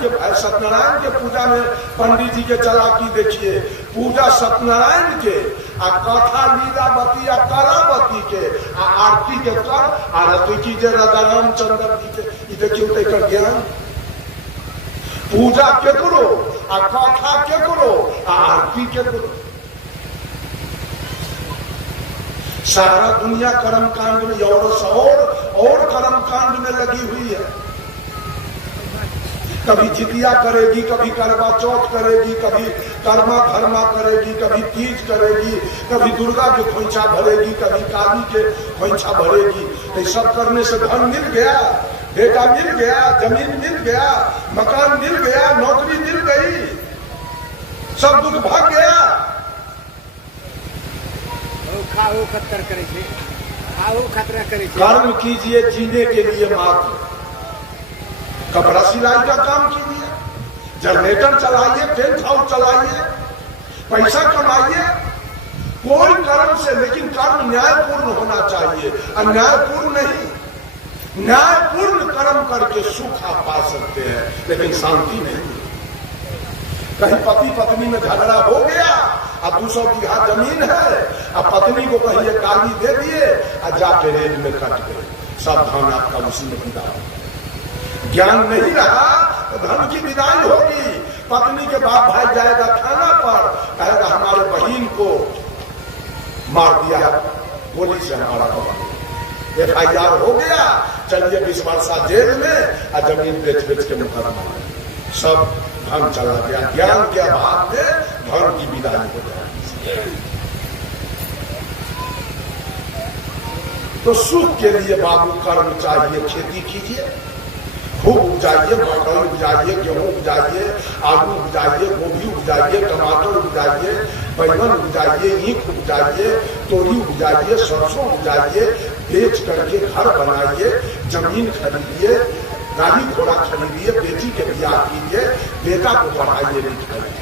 के पूजा में पंडित जी के चालाकी देखिए। पूजा सत्यनारायण के आ कथा लीलावती आ कलावती के आ आरती के कर आरती कीजिए राजा रामचंद्र जी के। ये देखिए एक ज्ञान। पूजा के करो आ कथा के करो आ आरती के करो। सारा दुनिया कर्म कांड में और कर्म कांड में लगी हुई है। कभी जितिया करेगी, कभी करवा चौथ करेगी, कभी कर्मा धर्मा करेगी, कभी तीज करेगी, कभी दुर्गा के खोइछा भरेगी, कभी काली के खोइछा भरेगी। तो सब करने से धन मिल गया, बेटा मिल गया, जमीन मिल गया, मकान मिल गया, नौकरी मिल गई, सब दुख भाग गया। कर्म कीजिए जीने के लिए मात्र। कपड़ा सिलाई का काम कीजिए, जनरेटर चलाइए, टेंट हाउस चलाइए, पैसा कमाइए, कोई कर्म से। लेकिन कर्म न्यायपूर्ण होना चाहिए, अन्यायपूर्ण नहीं। न्यायपूर्ण कर्म करके सुख आप पा सकते हैं, लेकिन शांति नहीं। कहीं पति पत्नी में झगड़ा हो गया, अब 200 बीघा जमीन है, अब पत्नी को कहीं गाली दे दिए और जाके रेल में कट गए, सब धन आपका उसी में विदा हो। ज्ञान नहीं रहा तो धन की विदाई होगी। पत्नी के बाप भाई जाएगा थाना पर, कहेगा हमारे बहन को मार दिया, गोली से हमारा FIR हो गया, चलिए 20 वर्षा जेल में और जमीन बेच बेच के मुकदमा, सब धन चला गया। ज्ञान के अभाव में धन की विदाई हो जाए। तो सुख के लिए बाबू कर्म चाहिए। खेती कीजिए, खूब उपजाइए, मकई उपजाइए, गेहूं उपजाइए, आलू उपजाइए, गोभी उपजाइए, टमाटर उपजाइए, बैंगन उपजाइए, ईख उपजाइए, तोरी उपजाइए, सरसों उपजाइए, बेच करके घर बनाइए, जमीन खरीदिए, गाड़ी घोड़ा खरीदिए, बेटी के ब्याह कीजिए, बेटा को पढ़ाइए लिखाइए।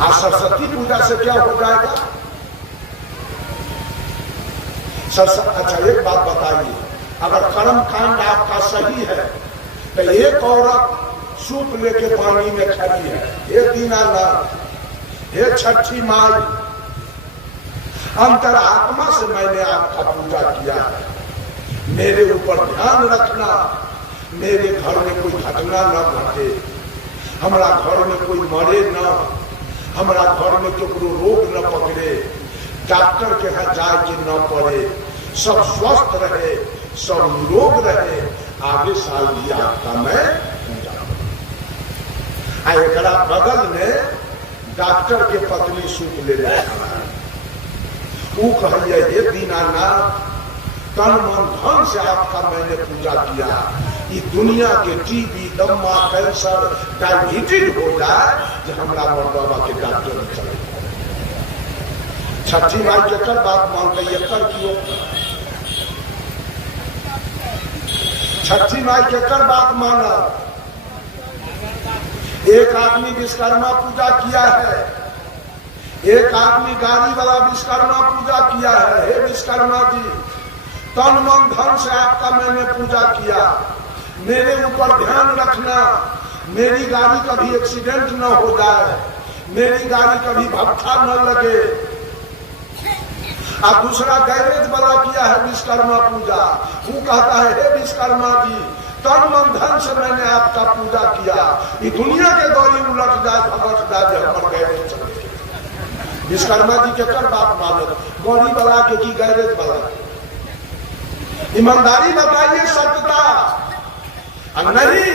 आज सरस्वती पूजा से क्या हो जाएगा? अच्छा एक बात बताइए, अगर कर्म कांड आपका सही है तो एक औरत सूप लेके पानी में खड़ी है, हे दीनानाथ, हे छठी माई, अंतरात्मा से मैंने आपका पूजा किया है, मेरे ऊपर ध्यान रखना, मेरे घर में कोई घटना न घटे, हमारा घर में कोई मरे न, हमारा घर में केकरो रोग न पकड़े, डॉक्टर के यहाँ जाके न पड़े, सब स्वस्थ रहे, सब निरोग रहे, आगे साल भी आपका मैं पूजा करूं। एकरा बगल में डॉक्टर के पत्नी सूप ले रहा है, वो कहिए हे दीनानाथ, तन मन धन से आपका मैंने पूजा किया, ये दुनिया के टीबी, दम्मा, कैंसर, डायबिटीज हो जाए कि हमारा मर्दवा के डॉक्टर में चले। छठी माई के कर बात मान गई, कर क्यों? छठी माई के कर बात माना। एक आदमी विश्वकर्मा पूजा किया है, एक आदमी गाड़ी वाला विश्वकर्मा पूजा किया है। हे विश्वकर्मा जी, तन मन धन से आपका मैंने पूजा किया, मेरे ऊपर ध्यान रखना, मेरी गाड़ी कभी एक्सीडेंट न हो जाए, मेरी गाड़ी कभी भट्ठा न लगे। अब दूसरा गैरेज वाला किया है विश्वकर्मा पूजा, वो कहता है हे विश्वकर्मा जी, तन मन धन से मैंने आपका पूजा किया, ये दुनिया के दौरी उलट जाए, भगत जाए, हमारे गैरेज चले। विश्वकर्मा जी के कर बात मानो, गौरी वाला के की गैरेज वाला? ईमानदारी बताइए, सत्यता। नहीं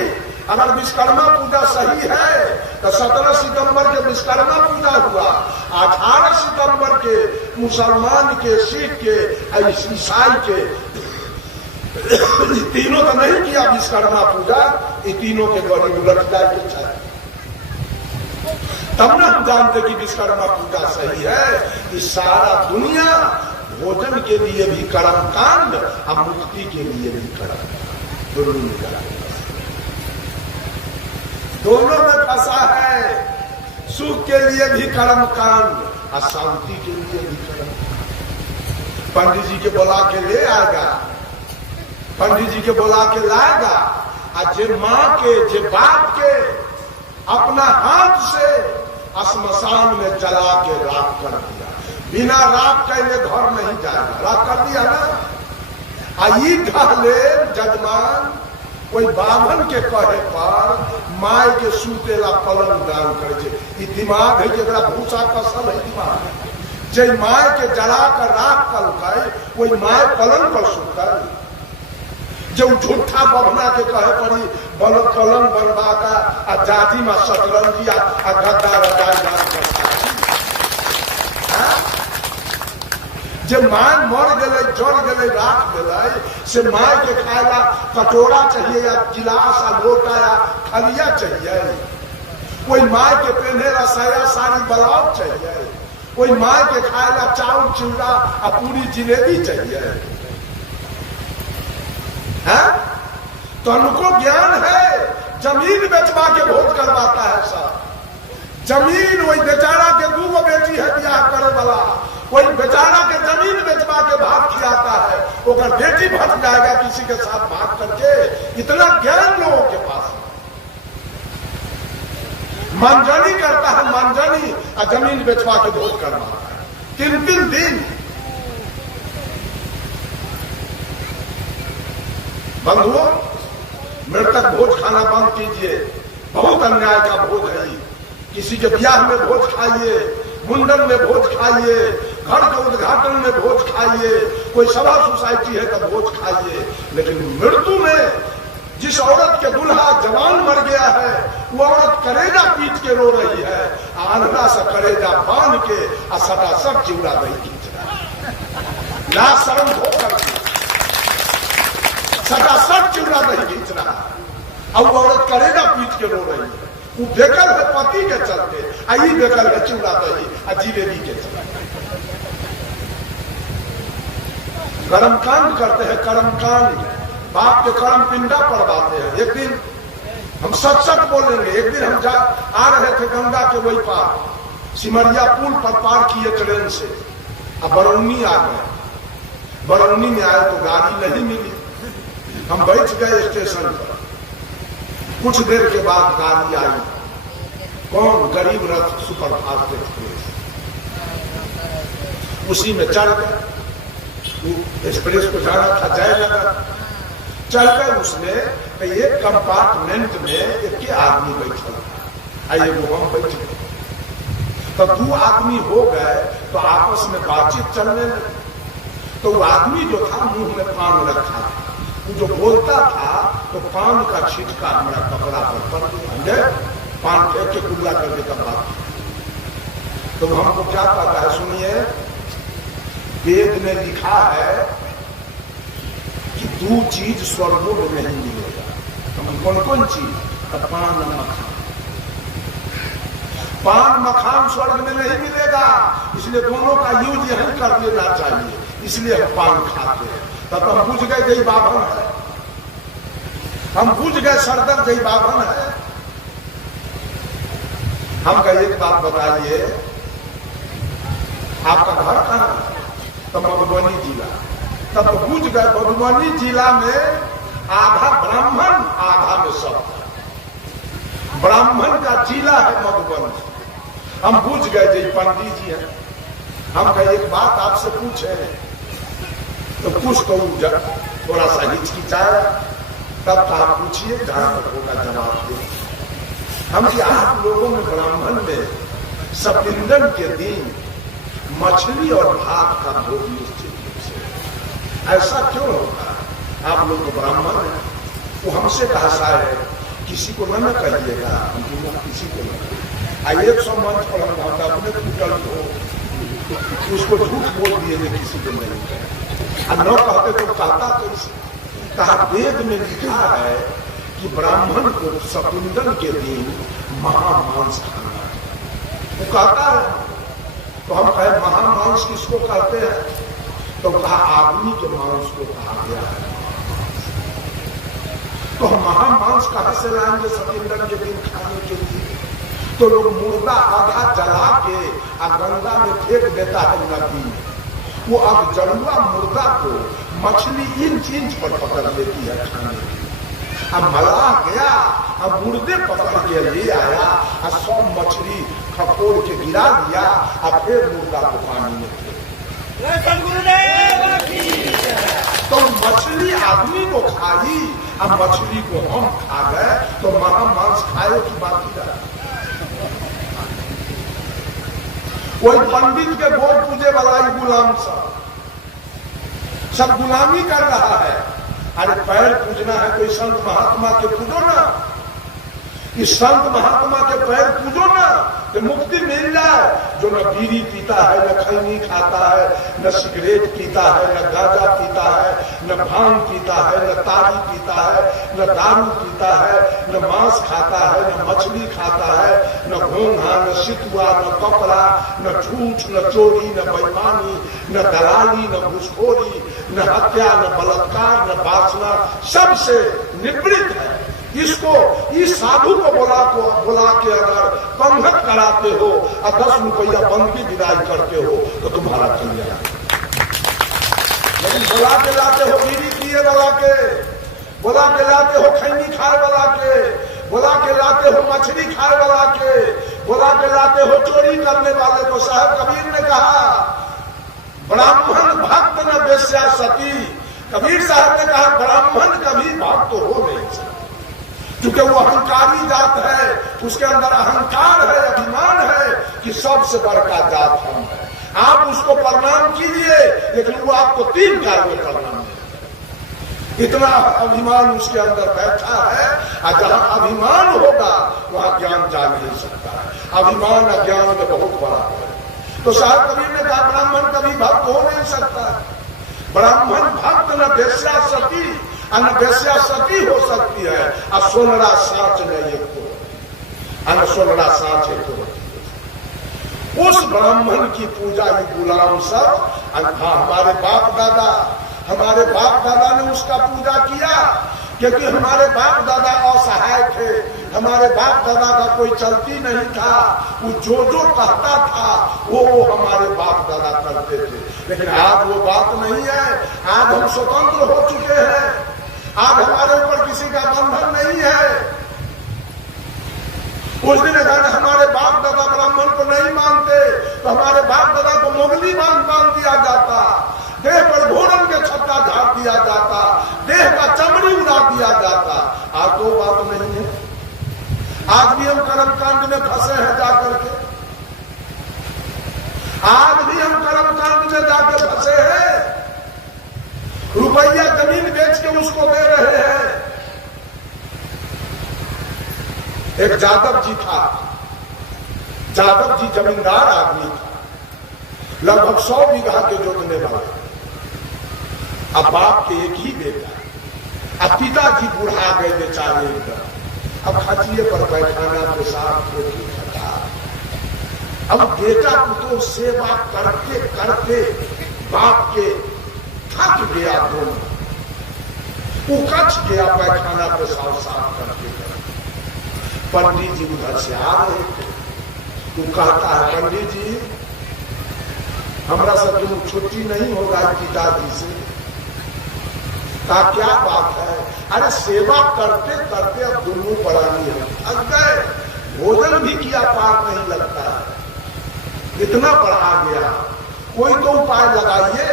अगर विश्वकर्मा पूजा सही है तो 17 सितंबर के विश्वकर्मा पूजा हुआ, 18 सितंबर के मुसलमान के, सिख के, ईसाई के, तीनों तो नहीं किया विश्वकर्मा पूजा, ये तीनों के गले उलट जाए के चाहिए। तब ना हम जानते कि विश्वकर्मा पूजा सही है कि सारा दुनिया भोजन के लिए भी कर्म कांड और मुक्ति के लिए भी कर्म, दोनों में फंसा है। सुख के लिए भी कर्म कांड और शांति के लिए भी कर्म। पंडित जी के बुला के ले आएगा, पंडित जी के बुला के लाएगा, और जे माँ के, जे बाप के अपना हाथ से श्मशान में जला के राख कर दिया, बिना राख कैले घर नहीं जाएगा, राख कर दिया ना। आई ढाले जजमान कोई बाभन के कहे पर माय के सूतेला पलंग दान करे, दिमाग है जरा भूसा कसल है दिमाग। जे माय के जला कर राख कर कोई माय पलंग पर सुतल, जो झूठा बभना के कहे पड़ी पलंग बनवा का जाति में शतरंजी गद्दा रजाई जे माय मर गए, जड़ गए, राख गए, से माय के खाएला कटोरा चाहिए या गिलास या लोटा या खलिया चाहिए, कोई माय के पहनेला साया साड़ी ब्लाउज चाहिए, कोई माय के खाएला चावल चिवड़ा और पूरी जिलेबी चाहिए। है? तो हमको ज्ञान है, जमीन बेचवा के भोज करवाता है सब। जमीन वही बेचारा के 2 बेटी है ब्याह करे वाला, कोई बेचारा के जमीन बेचवा के भाग खिलाता है, वो अगर बेटी भट जाएगा किसी के साथ भाग करके। इतना ज्ञान लोगों के पास है। मंजनी करता है, मंजनी और जमीन बेचवा के भोज करवाता है 3-3 दिन। बंधुओं, मृतक भोज खाना बंद कीजिए, बहुत अन्याय का भोज है। किसी के ब्याह में भोज खाइए, मुंडन में भोज खाइए, घर के उद्घाटन में भोज खाइए, कोई सभा सोसाइटी है तो भोज खाइए, लेकिन मृत्यु में जिस औरत के दूल्हा जवान मर गया है, वो औरत करेजा पीट के रो रही है, आंधरा से करेजा बांध के सटा सब चिवड़ा दही खींच रहा है, ना शर्म होकर सटा सब चिवड़ा दही खींच रहा है। अब वो औरत करेजा पीट के रो रही है, वो बेकल है पति के चलते, आई बेकल है चिवड़ा दही जिलेबी के चलते। कर्मकांड करते हैं, कर्मकांड, बाप के कर्म पिंडा पड़वाते हैं। एक दिन हम सच बोलेंगे, एक दिन हम आ रहे थे गंगा के वही पार, सिमरिया पुल पर पार किए ट्रेन से, अब बरौनी आ गए। बरौनी में आए तो गाड़ी नहीं मिली, हम बैठ गए स्टेशन पर। कुछ देर के बाद गाड़ी आई, कौन? गरीब रथ सुपरफास्ट एक्सप्रेस, उसी में चढ़ गए। एक्सप्रेस को जाना था जयनगर, चल कर उसने एक कंपार्टमेंट में एक आदमी बैठा, आइए वो हम बैठ गए। तब 2 आदमी हो गए तो आपस में बातचीत चलने लगी। तो वो आदमी जो था मुंह में पान रखा था, वो जो बोलता था तो पान का छिटका हमारा कपड़ा पर पड़ गया, पान फेंक के कुल्ला करके कपड़ा। तो हमको क्या पता है, सुनिए, वेद में लिखा है कि 2 चीज स्वर्गों में नहीं मिलेगा। तो कौन कौन चीज? पान मखान। पान मखान स्वर्ग में नहीं मिलेगा, इसलिए दोनों का यूज यही कर लेना चाहिए, इसलिए हम पान खाते हैं। तब हम बुझ गए जय बाभन है, हम बुझ गए सरदर जय बाभन है। हम कहे एक बात बताइए, आपका घर कहाँ है? तो मधुबनी जिला। तब तो बुझ गए मधुबनी जिला में आधा ब्राह्मण आधा में सब, ब्राह्मण का जिला है मधुबनी। हम बुझ गए जय पंडित जी है। हम कहे एक बात आपसे पूछे, तो कुछ तो थोड़ा सा हिचकिचाया, तब तो आप पूछिए, जहां तक होगा जवाब दे। हम कि आप लोगों में ब्राह्मण में सपिंदन के दिन मछली और भात का भोग निश्चित रूप से, ऐसा क्यों होता है? आप लोग तो ब्राह्मण हैं। वो हमसे कहा है किसी को न कहिएगा, हम दूंगा किसी को न। आइए 100 मंच पर हम अपने टूटल हो उसको झूठ बोल दिए थे, किसी को नहीं कहे। न कहते तो कहता कैसे? कहा वेद में लिखा है कि ब्राह्मण को सकुंदन के दिन महामांस खाना है। वो कहता है तो हम कहे महामांस किसको कहते हैं? तो कहा आदमी के मांस को कहा गया है। तो हम महामांस कहां से लाएंगे सकुंदन के दिन खाने के लिए? तो लोग मुर्दा आधा जला के गंगा में फेंक देता है नदी में। वो अब जलुआ मुर्दा को मछली इंच इंच पर पकड़ लेती है खाने के लिए। अब मलाह गया, अब मुर्दे पकड़ के ले आया और 100 मछली खपोड़ के गिरा दिया और फिर मुर्दा को पानी में फेंक। तो मछली आदमी को खाई, अब मछली को हम खा गए तो महामांस खाए की बाकी रहा। कोई पंडित के गोद पूजे वाला ही गुलाम सब गुलामी कर रहा है। अरे पैर पूजना है, कोई संत महात्मा के पूजो ना, कि संत महात्मा के पैर पूजो ना तो मुक्ति मिल जाए। जो न बीड़ी पीता है, न खैनी खाता है, न सिगरेट पीता है, न गांजा पीता है, न भांग पीता है, न ताड़ी पीता है, न दारू पीता है, न मांस खाता है, न मछली खाता है, न घोंघा, न सितुआ, न कपड़ा, न झूठ, न चोरी, न बेईमानी, न दलाली, न घूसखोरी, न हत्या, न बलात्कार, न वासना, सबसे निवृत्त है। इसको इस साधु को बुला के अगर पंगत कराते हो और 10 रुपया बंद की विदाई करते हो तो तुम्हारा चल जाएगा। लेकिन बुला के लाते हो बीड़ी पिए वाला के, बुला के लाते हो खैनी खाए वाला के, बुला के लाते हो मछली खाए वाला के, बुला के लाते हो चोरी करने वाले को। साहब कबीर ने कहा ब्राह्मण भक्त न वेश्या सती। कबीर साहब ने कहा ब्राह्मण कभी भक्त हो नहीं सकता, क्योंकि वो अहंकारी जात है, उसके अंदर अहंकार है, अभिमान है कि सबसे बड़का जात हम है। आप उसको प्रणाम कीजिए लेकिन वो आपको 3 काल में प्रणाम करेगा। इतना अभिमान उसके अंदर बैठा है। और जहां अभिमान होगा वहां ज्ञान जा नहीं सकता है। अभिमान अज्ञान में बहुत बड़ा है। तो साहब कबीर ने कहा ब्राह्मण कभी भक्त हो नहीं सकता। ब्राह्मण भक्त न वेश्या सती, अन वेश्या सती हो सकती है और सोनरा साच नहीं को, अन सोनरा साच को। उस ब्राह्मण की पूजा ये गुलाम सब हमारे बाप दादा ने उसका पूजा किया, क्योंकि हमारे बाप दादा असहाय थे, हमारे बाप दादा का कोई चलती नहीं था। वो जो कहता था वो हमारे बाप दादा करते थे। लेकिन आज वो बात नहीं है। आज हम स्वतंत्र हो चुके हैं। आज हमारे ऊपर किसी का बंधन नहीं है। उस दिन अगर हमारे बाप दादा ब्राह्मण को नहीं मानते तो हमारे बाप दादा को मोगली बांध दिया जाता, देह पर घोड़न के छत्ता झाड़ दिया जाता, देह का चमड़ी उड़ा दिया जाता। आज तो बात नहीं है। आज भी हम कर्मकांड में फंसे हैं जाकर के, आज भी हम कर्मकांड में जाकर फंसे हैं। रुपया जमीन बेच के उसको दे रहे हैं। एक जादव जी था, जादव जी जमींदार आदमी था, लगभग 100 बीघा के जोतने वाला। अब बाप के एक ही बेटा, अब पिताजी बुढ़ा गए बेचारे एकदम। अब खचिए पर बैठाना पेशाब रोटी खाता। अब बेटा पुतो सेवा करते करते बाप के थक गया, दोनों उकच गया पैखाना पेशाब साफ करते करते। पंडित जी उधर से आ रहे थे। तू कहता है पंडित जी हमारा सब तुम छुट्टी नहीं होगा पिताजी से। का क्या बात है? अरे सेवा करते करते अब दोनों परानी है, थक गए, भोजन भी किया पार नहीं लगता है, इतना पढ़ा गया, कोई तो उपाय लगाइए।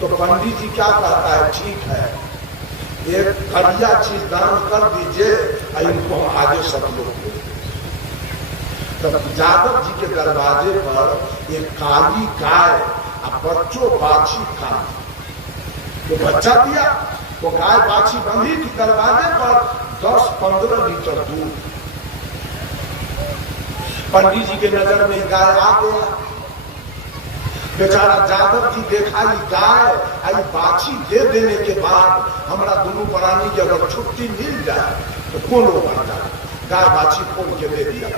तो पंडित जी क्या कहता है, ठीक है एक कड़िया चीज दान कर दीजिए, इनको हम आगे सब लोग। तब जादव जी के दरवाजे पर एक काली गाय और बच्चों बाछी का तो बच्चा दिया, तो गाय बाछी बंधी थी दरवाजे पर। 10-15 लीटर दूध। पंडित जी के नजर में गाय आ गया। बेचारा जादव जी देखा ही गाय आई बाछी दे देने के बाद हमारा दोनों प्राणी की अगर छुट्टी मिल जाए तो कौन रोक जाए। गाय बाछी खोल के दे दिया।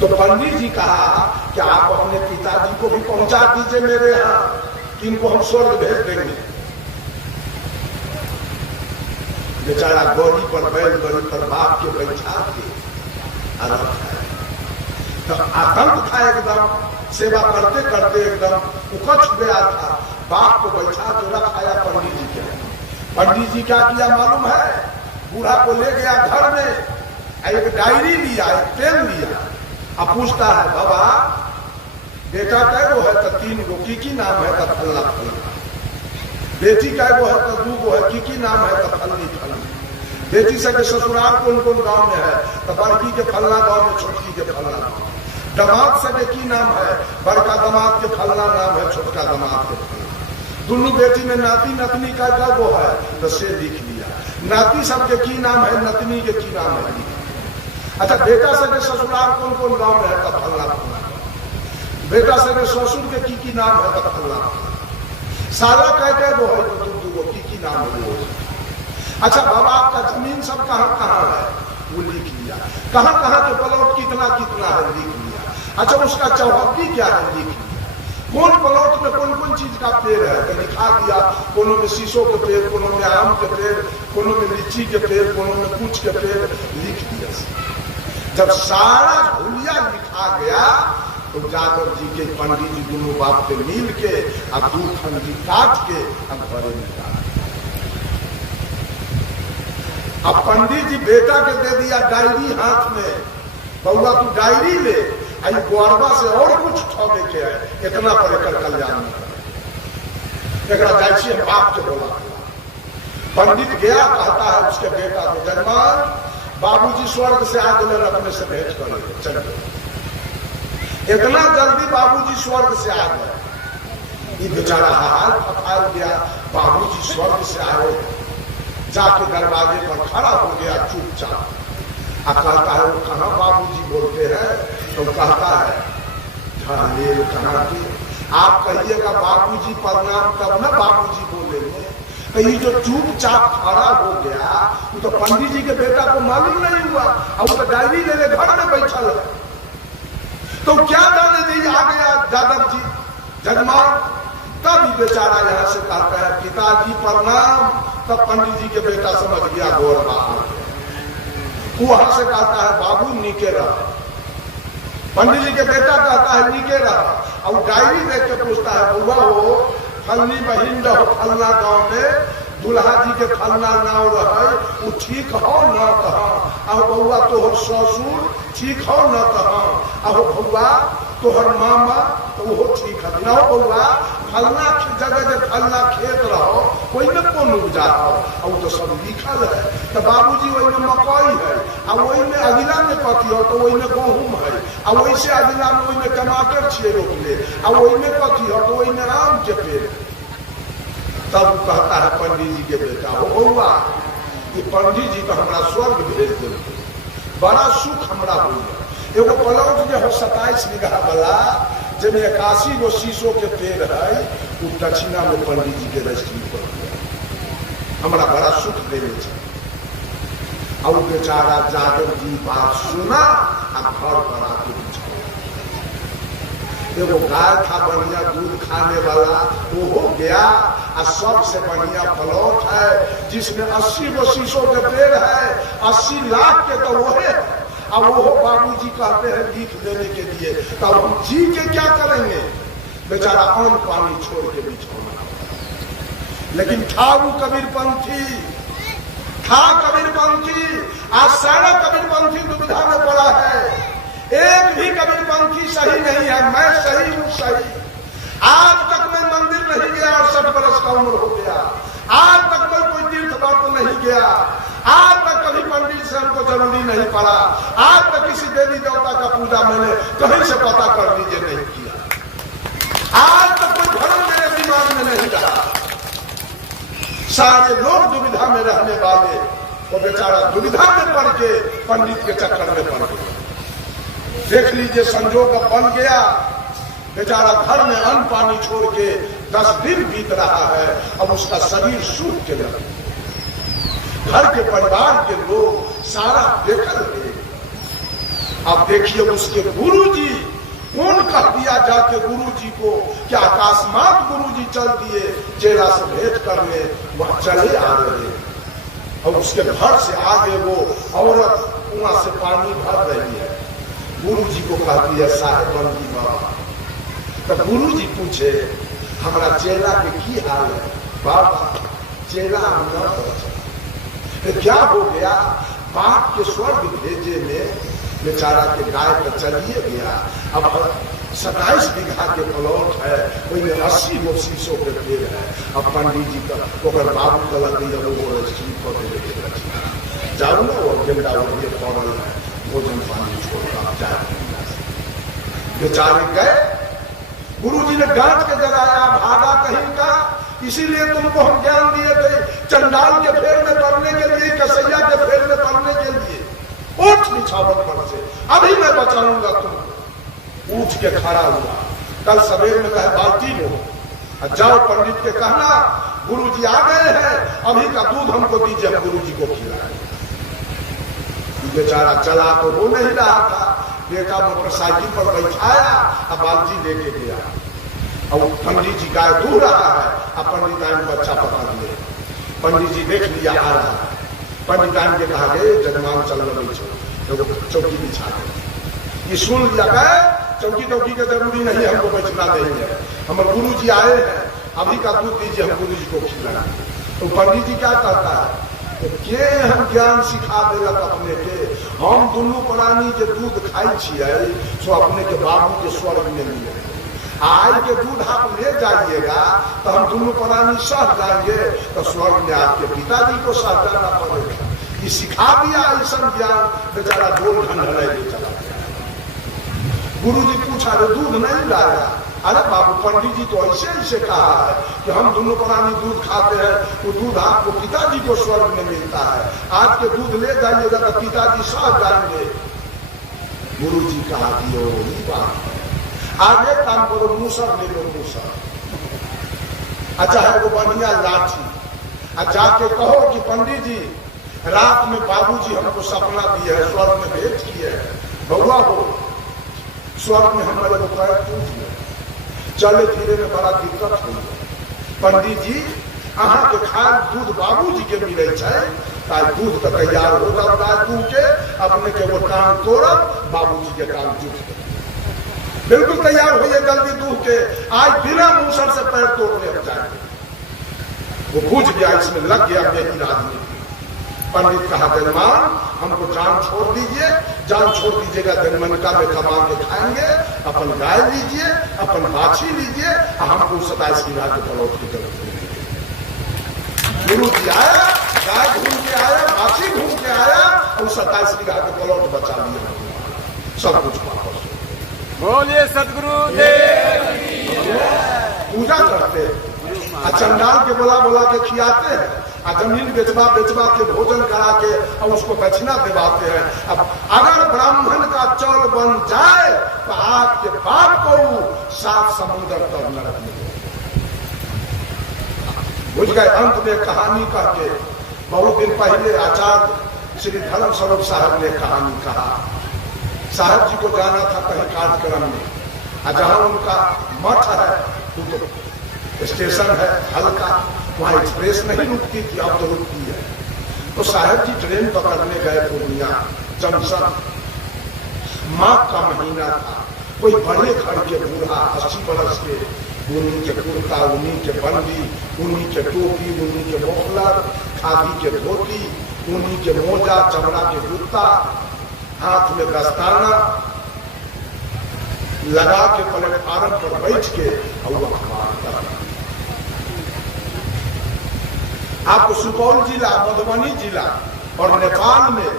तो पंडित जी कहा कि आप अपने पिताजी को भी पहुंचा दीजिए मेरे यहाँ, कि इनको हम स्वर्ग भेज देंगे। बेचारा गौरी पर बैल गौरी पर बाप के बैठा के आराम खाया। तो आतंक था एकदम, सेवा करते करते एकदम उकछ गया था। बाप को बैठा के रखाया पंडित जी के। पंडित जी क्या किया मालूम है? बूढ़ा को ले गया घर में, एक डायरी लिया, एक पेन लिया। अब पूछता है बाबा बेटा कैगो है? तो 3 गो। की नाम है? तो फल्ला फल्ला। बेटी कैगो है? तो 2 गो है। की नाम है? तो फल्ली फल्ली। बेटी से के ससुराल कौन कौन गांव में है? तो बड़की के फल्ला गांव में, छोटकी के फल्ला गांव। दमाद से की नाम है? बड़का दमाद के फल्ला नाम है, छोटका दमाद के फल्ला। दोनों बेटी में नाती नतनी का गो है तो से लिख लिया। नाती सबके की नाम है, नतनी के की नाम है। अच्छा बेटा से ससुराल कौन कौन गांव में है? तो फल्ला फल्ला। बेटा से ससुर के की नाम है? तो फल्ला। साला कह गो है? तो 2 गो। की नाम है? अच्छा बाबा आपका जमीन सब कहाँ कहाँ है? वो लिख लिया। कहाँ कहाँ के प्लॉट कितना कितना है? लिख लिया। अच्छा उसका चौहद्दी क्या है? लिख लिया। कौन प्लॉट में कौन कौन चीज का पेड़ है? तो लिखा दिया। कोनो में शीशो के पेड़, कोनो में आम के पेड़, कोनो में लीची के पेड़, कोनो में कुछ के पेड़, लिख दिया। जब सारा हुलिया लिखा गया तो जादव जी के पंडित जी दोनों बाप के मिल के अब 2 खंडी काट के अब घरे में डाल। अब पंडित जी बेटा के दे दिया डायरी हाथ में। बउआ तू डायरी ले, आई गोरबा से और कुछ ठगे के है, इतना पर एकर कल्याण एक बाप के बोला। पंडित गया, कहता है उसके बेटा को, जजमान बाबूजी स्वर्ग से आ गए, अपने से भेंट कर चलिए। इतना जल्दी बाबूजी स्वर्ग से आ गए। ये बेचारा हाल फफाल गया, बाबूजी स्वर्ग से आए। जाके दरवाजे पर खड़ा हो गया चुपचाप। कहता है वो कहाँ बाबूजी बोलते हैं? तो कहता है ढालेल कहाँ के? आप कहिएगा बाबूजी प्रणाम तब ना बाबूजी बोलेंगे। तो ये जो चुपचाप खड़ा हो गया वो तो पंडित जी के बेटा को मालूम नहीं हुआ। अब तो डायरी लेने घर में बैठा है। तो क्या जाने दी आ गया जादव जी जजमान। तब बेचारा यहाँ से कहता है पिताजी प्रणाम। तब पंडित जी के बेटा समझ गया गौरवा। वहां से कहता है बाबू नीके रहा। पंडित जी के बेटा कहता है नीके रहा। और डायरी देख के पूछता है बउआ हो फलनी बहिन रहो फलना गांव में, दुल्हा जी के फलना नाव रहे, वो ठीक हो न कहा। अब बउआ तोहर ससुर ठीक हो न कहा। अब बउआ तोहर मामा तो वो ठीक है न बउआ। फलना जगह जब फलना खेत रहो कोई में कौन उपजा हो। अब तो सब लिखल है। तो बाबूजी वही में मकई है, अब वही में अगिला में कथी हो तो वही में गहूम है, अब वही से अगिला में वही में टमाटर छे रोकले, अब वही में कथी हो तो वही में आम के पेड़। तब कहता है पंडित जी के बेटा हो बउआ ये पंडित जी तो हमारा स्वर्ग भेज दे, बड़ा सुख हमारा हुआ। एगो प्लॉट जो है 27 बीघा वाला जिसमें 81 गो शीशो के पेड़ है, वो दक्षिणा में पंडित जी के रजिस्ट्री पर हमारा बड़ा सुख देने चाहिए। और बेचारा जादव जी बात सुना और घर पर आके बिछा। एगो गाय था बढ़िया दूध खाने वाला, वो हो गया। और सबसे बढ़िया प्लॉट है जिसमें 80 गो शीशो के पेड़ है, 80 लाख के तो वो है। अब वो बाबूजी कहते हैं लिख देने के लिए, तब हम जी के क्या करेंगे? बेचारा अन्न पानी छोड़ के बिछौना। लेकिन था वो कबीरपंथी, था कबीरपंथी। आज सारा कबीरपंथी दुविधा में पड़ा है। एक भी कबीरपंथी सही नहीं है। मैं सही हूं सही। आज तक मैं मंदिर नहीं गया और 60 बरस का उम्र हो गया। आज तक मैं कोई तीर्थ व्रत नहीं गया। आज तक कभी पंडित से हमको जरूरी नहीं पड़ा। आज तक किसी देवी देवता का पूजा मैंने कहीं से पता कर लीजिए नहीं किया। आज तक कोई धर्म मेरे दिमाग में नहीं रहा। सारे लोग दुविधा में रहने वाले वो बेचारा दुविधा में पड़ के पंडित के चक्कर में पड़ गया। देख लीजिए संजोग बन गया, बेचारा घर में अन्न पानी छोड़ के 10 दिन बीत रहा है, अब उसका शरीर सूख के लगा। घर के परिवार के लोग सारा बेकल है। अब देखिए उसके गुरुजी, कौन कह दिया जाके गुरुजी को कि अकस्मात गुरुजी चल दिए चेला से भेंट करने, वहां चले आ रहे और उसके घर से आगे वो औरत कुआं से पानी भर रही है। गुरुजी को कहती है साहेब बंदी बाबा। तो गुरुजी पूछे हमारा चेला के की हाल है? बाबा चेला हम न पहुंचे। क्या हो गया? बाप के स्वर्ग भेजे में बेचारा के गाय पर चलिए गया। अब 27 बीघा के प्लॉट है, उसमें 80 गो शीशों के पेड़ है। अब पंडित जी का ओकर बाबू का लग गई जाऊ ना वो गेंदा उड़े पड़ल है, भोजन पानी छोड़कर जाए। बेचारे गए, गुरुजी ने डांट के जगाया, भागा कहीं का। इसीलिए तुमको हम ज्ञान दिए थे, चंडाल के फेर में पड़ने के लिए, कसैया के फेर में पड़ने के लिए। उठ निछावर पर से, अभी मैं बचाऊंगा तुमको। उठ के खड़ा हुआ। कल सवेर में कहे बाल्टी लो, जाओ पंडित के कहना गुरुजी आ गए हैं, अभी का दूध हमको दीजिए, हम गुरुजी को खिलाएं। बेचारा चला तो वो नहीं रहा था, बेटा मोटरसाइकिल पर बैठाया, अब बाल्टी लेके गया। अब पंडित जी गाय दूह रहा है, अब पंडितान बच्चा पकड़ लिए। पंडित जी देख लिया आ रहा है, पंडितान के कहा गए जजमान चल चौकी बिछा दे। ये सुन लिया गए चौकी चौकी के जरूरी नहीं, हमको बैठना नहीं है, हमारे गुरु जी आए हैं, अभी का दूध दीजिए, हम गुरु जी को खिलाएं। तो पंडित जी क्या कहता है के हम ज्ञान सिखा देलक अपने के, हम दोनों प्राणी जो दूध खाई छिए सो अपने के बाबू के स्वर्ग में मिले। आज के दूध आप ले जाइएगा तो हम दोनों प्राणी सह जाएंगे, तो स्वर्ग में आपके पिताजी को सह जाना पड़ेगा। ये सिखा दिया ऐसा ज्ञान, बेचारा 2 घंटा ले चला गया। गुरु जी पूछा रे दूध नहीं लाया? अरे बाबू पंडित जी तो ऐसे ऐसे कहा है कि हम दोनों प्राणी दूध खाते हैं, वो दूध आपको पिताजी को स्वर्ग में मिलता है, आज के दूध ले जाइएगा तो पिताजी सह जाएंगे। गुरु जी कहा कि ओ ये बात है, आगे काम करो, मूसर ले लो मूसर, अच्छा है वो बढ़िया लाठी, जाके कहो कि पंडित जी रात में बाबूजी हमको सपना दिए है, स्वर्ग में भेंट किए है, बउआ हो स्वर्ग में हमारे को पैर टूट गए, चले फिरे में बड़ा दिक्कत हुई। पंडित जी अहाँ के खाल दूध बाबूजी के मिले है, दूध तो तैयार हो जाता है, तू के अपने के वो काम तोड़ब, बाबूजी के काम जुट गए। बिल्कुल तैयार होइए जल्दी दूध के, आज बिना मूसर से पैर तोड़ने हो जाएंगे। वो बुझ गया, इसमें लग गया मेरी राजनीति। पंडित कहा जजमान हमको जान छोड़ दीजिए, जान छोड़ दीजिएगा, जनमनका में कमा के खाएंगे, अपन गाय लीजिए, अपन बाछी लीजिए, हमको 27 बीघा के प्लॉट की जरूरत नहीं। गुरु जी आया, गाय घूम के आया, बाछी घूम के आया, और 27 बीघा के प्लॉट बचा लिया, सब कुछ वापस। बोलिए सदगुरु पूजा करते, चंडाल के बोला बोला के खियाते हैं, जमीन बेचवा बेचवा के भोजन करा के और उसको दक्षिणा दिवाते हैं। अब अगर ब्राह्मण का चौल बन जाए तो आपके बाप को 7 समुद्र तक नरक में बुझ गए। अंत में कहानी करके बहुत दिन पहले आचार्य श्री धर्म स्वरूप साहब ने कहानी कहा। साहब जी को जाना था कहीं कार्यक्रम में, जहां उनका मठ है तो स्टेशन है हल्का, वहां एक्सप्रेस नहीं रुकती थी, अब तो रुकती है। तो साहब जी ट्रेन पकड़ने गए पूर्णिया जंक्शन, माघ का महीना था, कोई बड़े घर के बूढ़ा 80 बरस के, उन्हीं के कुर्ता, उन्हीं के बंदी, उन्हीं के टोपी, उन्हीं के मोफलर, खादी के धोती, उन्हीं के मोजा, चमड़ा के जूता, हाथ में दस्ताना लगा के प्लेटफार्म पर बैठ के और अखबार कर। आपको सुपौल जिला, मधुबनी जिला और नेपाल में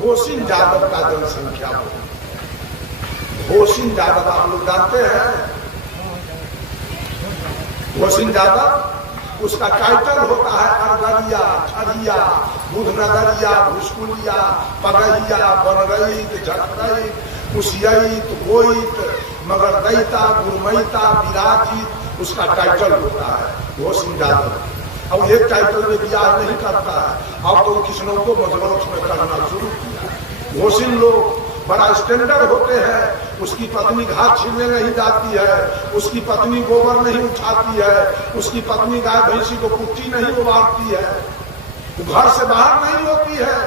घोषिन यादव का जनसंख्या हो। घोषिन यादव आप लोग जानते हैं? घोषिन यादव उसका टाइटल होता है अरगरिया, ठरिया, बुधनगरिया, भूसकुलिया, पगहिया, बनरईत, झटरईत, कुशियत, गोइत, मगरदैता, गुरमैता, विराजित, उसका टाइटल होता है घोषित जादव। अब एक टाइटल में ब्याह नहीं करता है, अब तो किसनों को मजरोच में करना शुरू किया। घोषित लोग बड़ा स्टैंडर्ड होते हैं, उसकी पत्नी घास छीलने नहीं जाती है, उसकी पत्नी गोबर नहीं उठाती है, उसकी पत्नी गाय भैंसी को कुट्टी नहीं उबारती है, तो घर से बाहर नहीं होती है।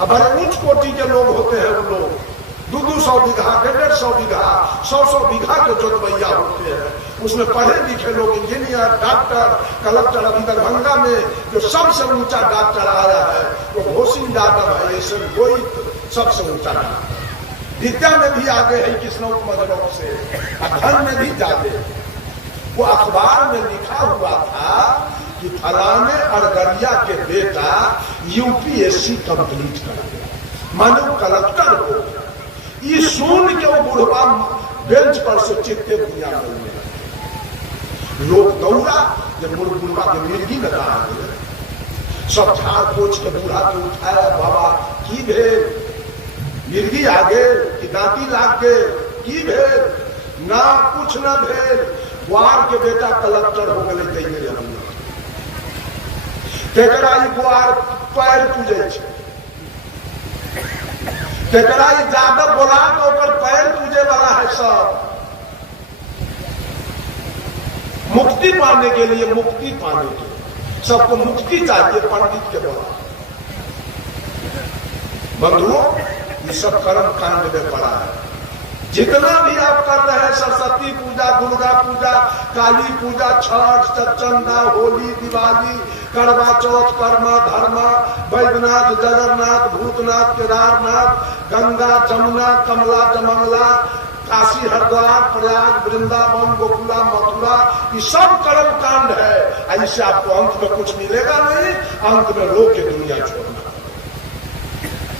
अब बड़े उच्च कोटि के लोग होते हैं, वो लोग 200 बीघा, 150 बीघा, 100 बीघा के जोतवैया होते हैं। उसमें पढ़े लिखे लोग इंजीनियर, डॉक्टर, कलेक्टर। अभी दरभंगा में जो सबसे ऊंचा डॉक्टर आया है वो घोषित जादव है, ऐसे कोई सबसे ऊंचा डॉक्टर। विद्या में भी आगे है किसनों मजरों से, धन में भी जागे। वो अखबार में लिखा हुआ था कि फलाने अरगरिया के बेटा यूपीएससी कंप्लीट कर गया, मानो कलेक्टर हो गया। ये सुन के वो बुढ़वा बेंच पर से चित्ते भूया बोलने लगे। लोग दौड़ा, जब बुढ़वा के मिर्गी में आ गए, सब झाड़ पोछ के बूढ़ा के उठाया, बाबा की भेल, मिर्गी आगे कि दांती लाग गए, की भेल ना, कुछ ना भेल, गुआर के बेटा कलेक्टर हो गए। कहिए हम तेकरा गुआर पैर पूजे छे, तेकरा जादव बोला तो ओकर पैर पूजे वाला है। सब मुक्ति पाने के लिए, मुक्ति पाने के लिए सबको मुक्ति चाहिए पंडित के द्वारा। बंधुओं, ये सब कर्म कांड में पड़ा है। जितना भी आप कर रहे हैं, सरस्वती पूजा, दुर्गा पूजा, काली पूजा, छठ, चचंदा, होली, दिवाली, करवा चौथ, कर्मा, धर्मा, वैद्यनाथ, जगन्नाथ, भूतनाथ, केदारनाथ, गंगा, जमुना, कमला, जमंगला, काशी, हरिद्वार, प्रयाग, वृंदावन, गोकुला, मथुरा, ये सब कर्म कांड है। ऐसे आपको अंत में कुछ मिलेगा नहीं, अंत में रो के दुनिया छोड़ना।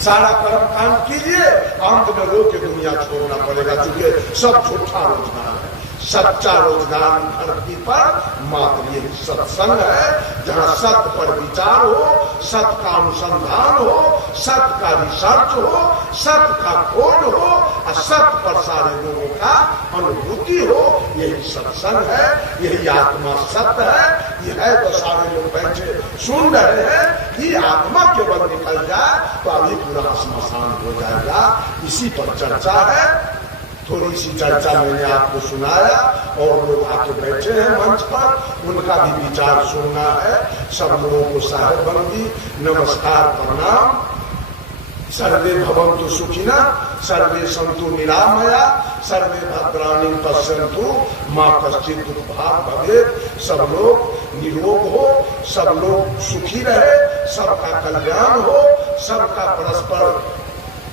सारा कर्म कांड कीजिए, अंत में रो के दुनिया छोड़ना पड़ेगा, क्योंकि सब झूठा रोजगार है। सच्चा रोजगार धरती पर मात्र ये सत्संग है, जहाँ सत्य पर विचार हो, सत्य का अनुसंधान हो, सत्य का रिसर्च हो, सत्य का खोज हो और सत्य पर सारे लोगों का अनुभूति हो। यही सत्संग है, यही आत्मा सत्य है। ये है तो सारे लोग बैठे सुन रहे हैं। ये आत्मा केवल निकल जाए तो अभी पूरा स्मशान हो जाएगा। इसी पर चर्चा है। थोड़ी सी चर्चा मैंने आपको सुनाया और लोग आके बैठे हैं मंच पर, उनका भी विचार सुनना है। सब लोगों को साहेब बंदी नमस्कार, प्रणाम। सर्वे भवन्तु सुखिनः, सर्वे सन्तु निरामया, सर्वे भद्राणि पश्यन्तु मां कश्चित् दुर्भाग् भवेत्। सब लोग निरोग हो, सब लोग सुखी रहे, सबका कल्याण हो, सबका परस्पर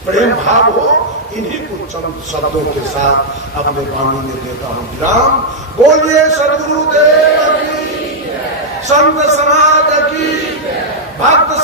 प्रेम भाव हो। इन्हीं कुछ चंद शब्दों के साथ अपने वाणी में देता हूं विराम। बोलिए सदगुरुदेव की, संत समाज की, भक्त